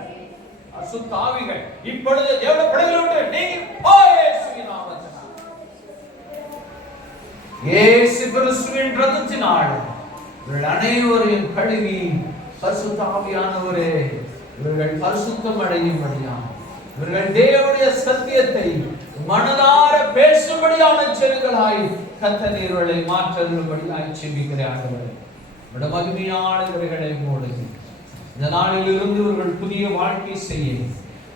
அசுத்த ஆவிகள் இப்பொழுது தேவ பிள்ளைகளை விட்டு நீங்கி போ இயேசுவின் நாமத்தினாலே. இயேசு கிறிஸ்துவின் இரத்தத்தினால் இவர்கள் அனைவரையும் கழுவி பரிசுத்த ஆவியானவரே இவர்கள் பரிசுத்தம் அடையும்படியாக, இவர்கள் தேவனுடைய சத்தியத்தை மனதார பேசும்படியான ஜனங்களாய் கர்த்தர் இவர்களை மாற்றும்படியாய் ஜெபிக்கிறேன். உம்முடைய மகிமையான இவர்களை மூடுங்க. இந்த நாளிலிருந்து இவர்கள் புதிய வாழ்க்கை செய்ய,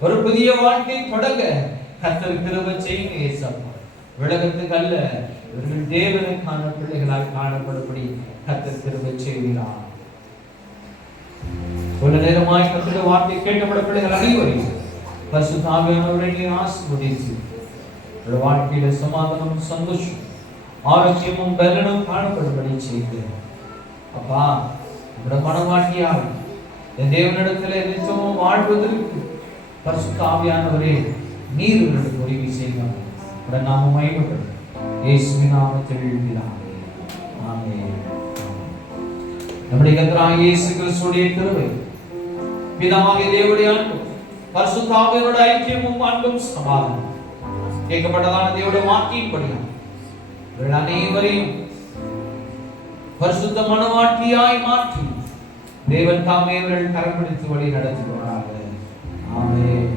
ஒரு புதிய வாழ்க்கை தொடங்க கர்த்தர் கிருபை செய்யுங்க ஏசப்பா. உலகத்துக்கு அல்ல, இவர்கள் தேவனுக்கான பிள்ளைகளாய் காணப்படும்படி கர்த்தர் கிருபை செய்கிறார். ஒரு நேரமாய் கர்த்தருடைய வார்த்தை கேட்டபடி பிள்ளைகள் அனைவரையும் பரிசுத்த ஆவியானவரை நீர் ஆசீர்வதித்து உங்கள் வாழ்க்கையில சமாதானம், சந்தோஷம், ஆரோக்கியமும் பலனும் காணப்படும்படி செய்து அப்பா உங்களோட மனவாட்டியாக இந்த தேவனிடத்தில் நிச்சயமும் வாழ்வதற்கு பரிசுத்த ஆவியானவரே நீர் இவர்களுக்கு உதவி செய்வார். உடைய நாமம் மகிமைப்படும். இயேசுவின் நாமத்தில் பிதாவே. ஆமென். நம்முடைய கர்த்தராகிய இயேசு கிறிஸ்துவின் கிருபை, பிதாவாகிய தேவனுடைய அன்பும் பரிசுத்த ஆவியானவருடைய ஐக்கியமும் அன்பும் சமாதானம் கேட்கப்பட்டதான தேவனுடைய வார்த்தையின்படியாக இவர்கள் அனைவரையும் பரிசுத்த மனவாட்டியாய் மாற்றி தேவன் தாமே இவர்கள் கரம் பிடித்து வழி நடத்துவாராக. ஆமென்.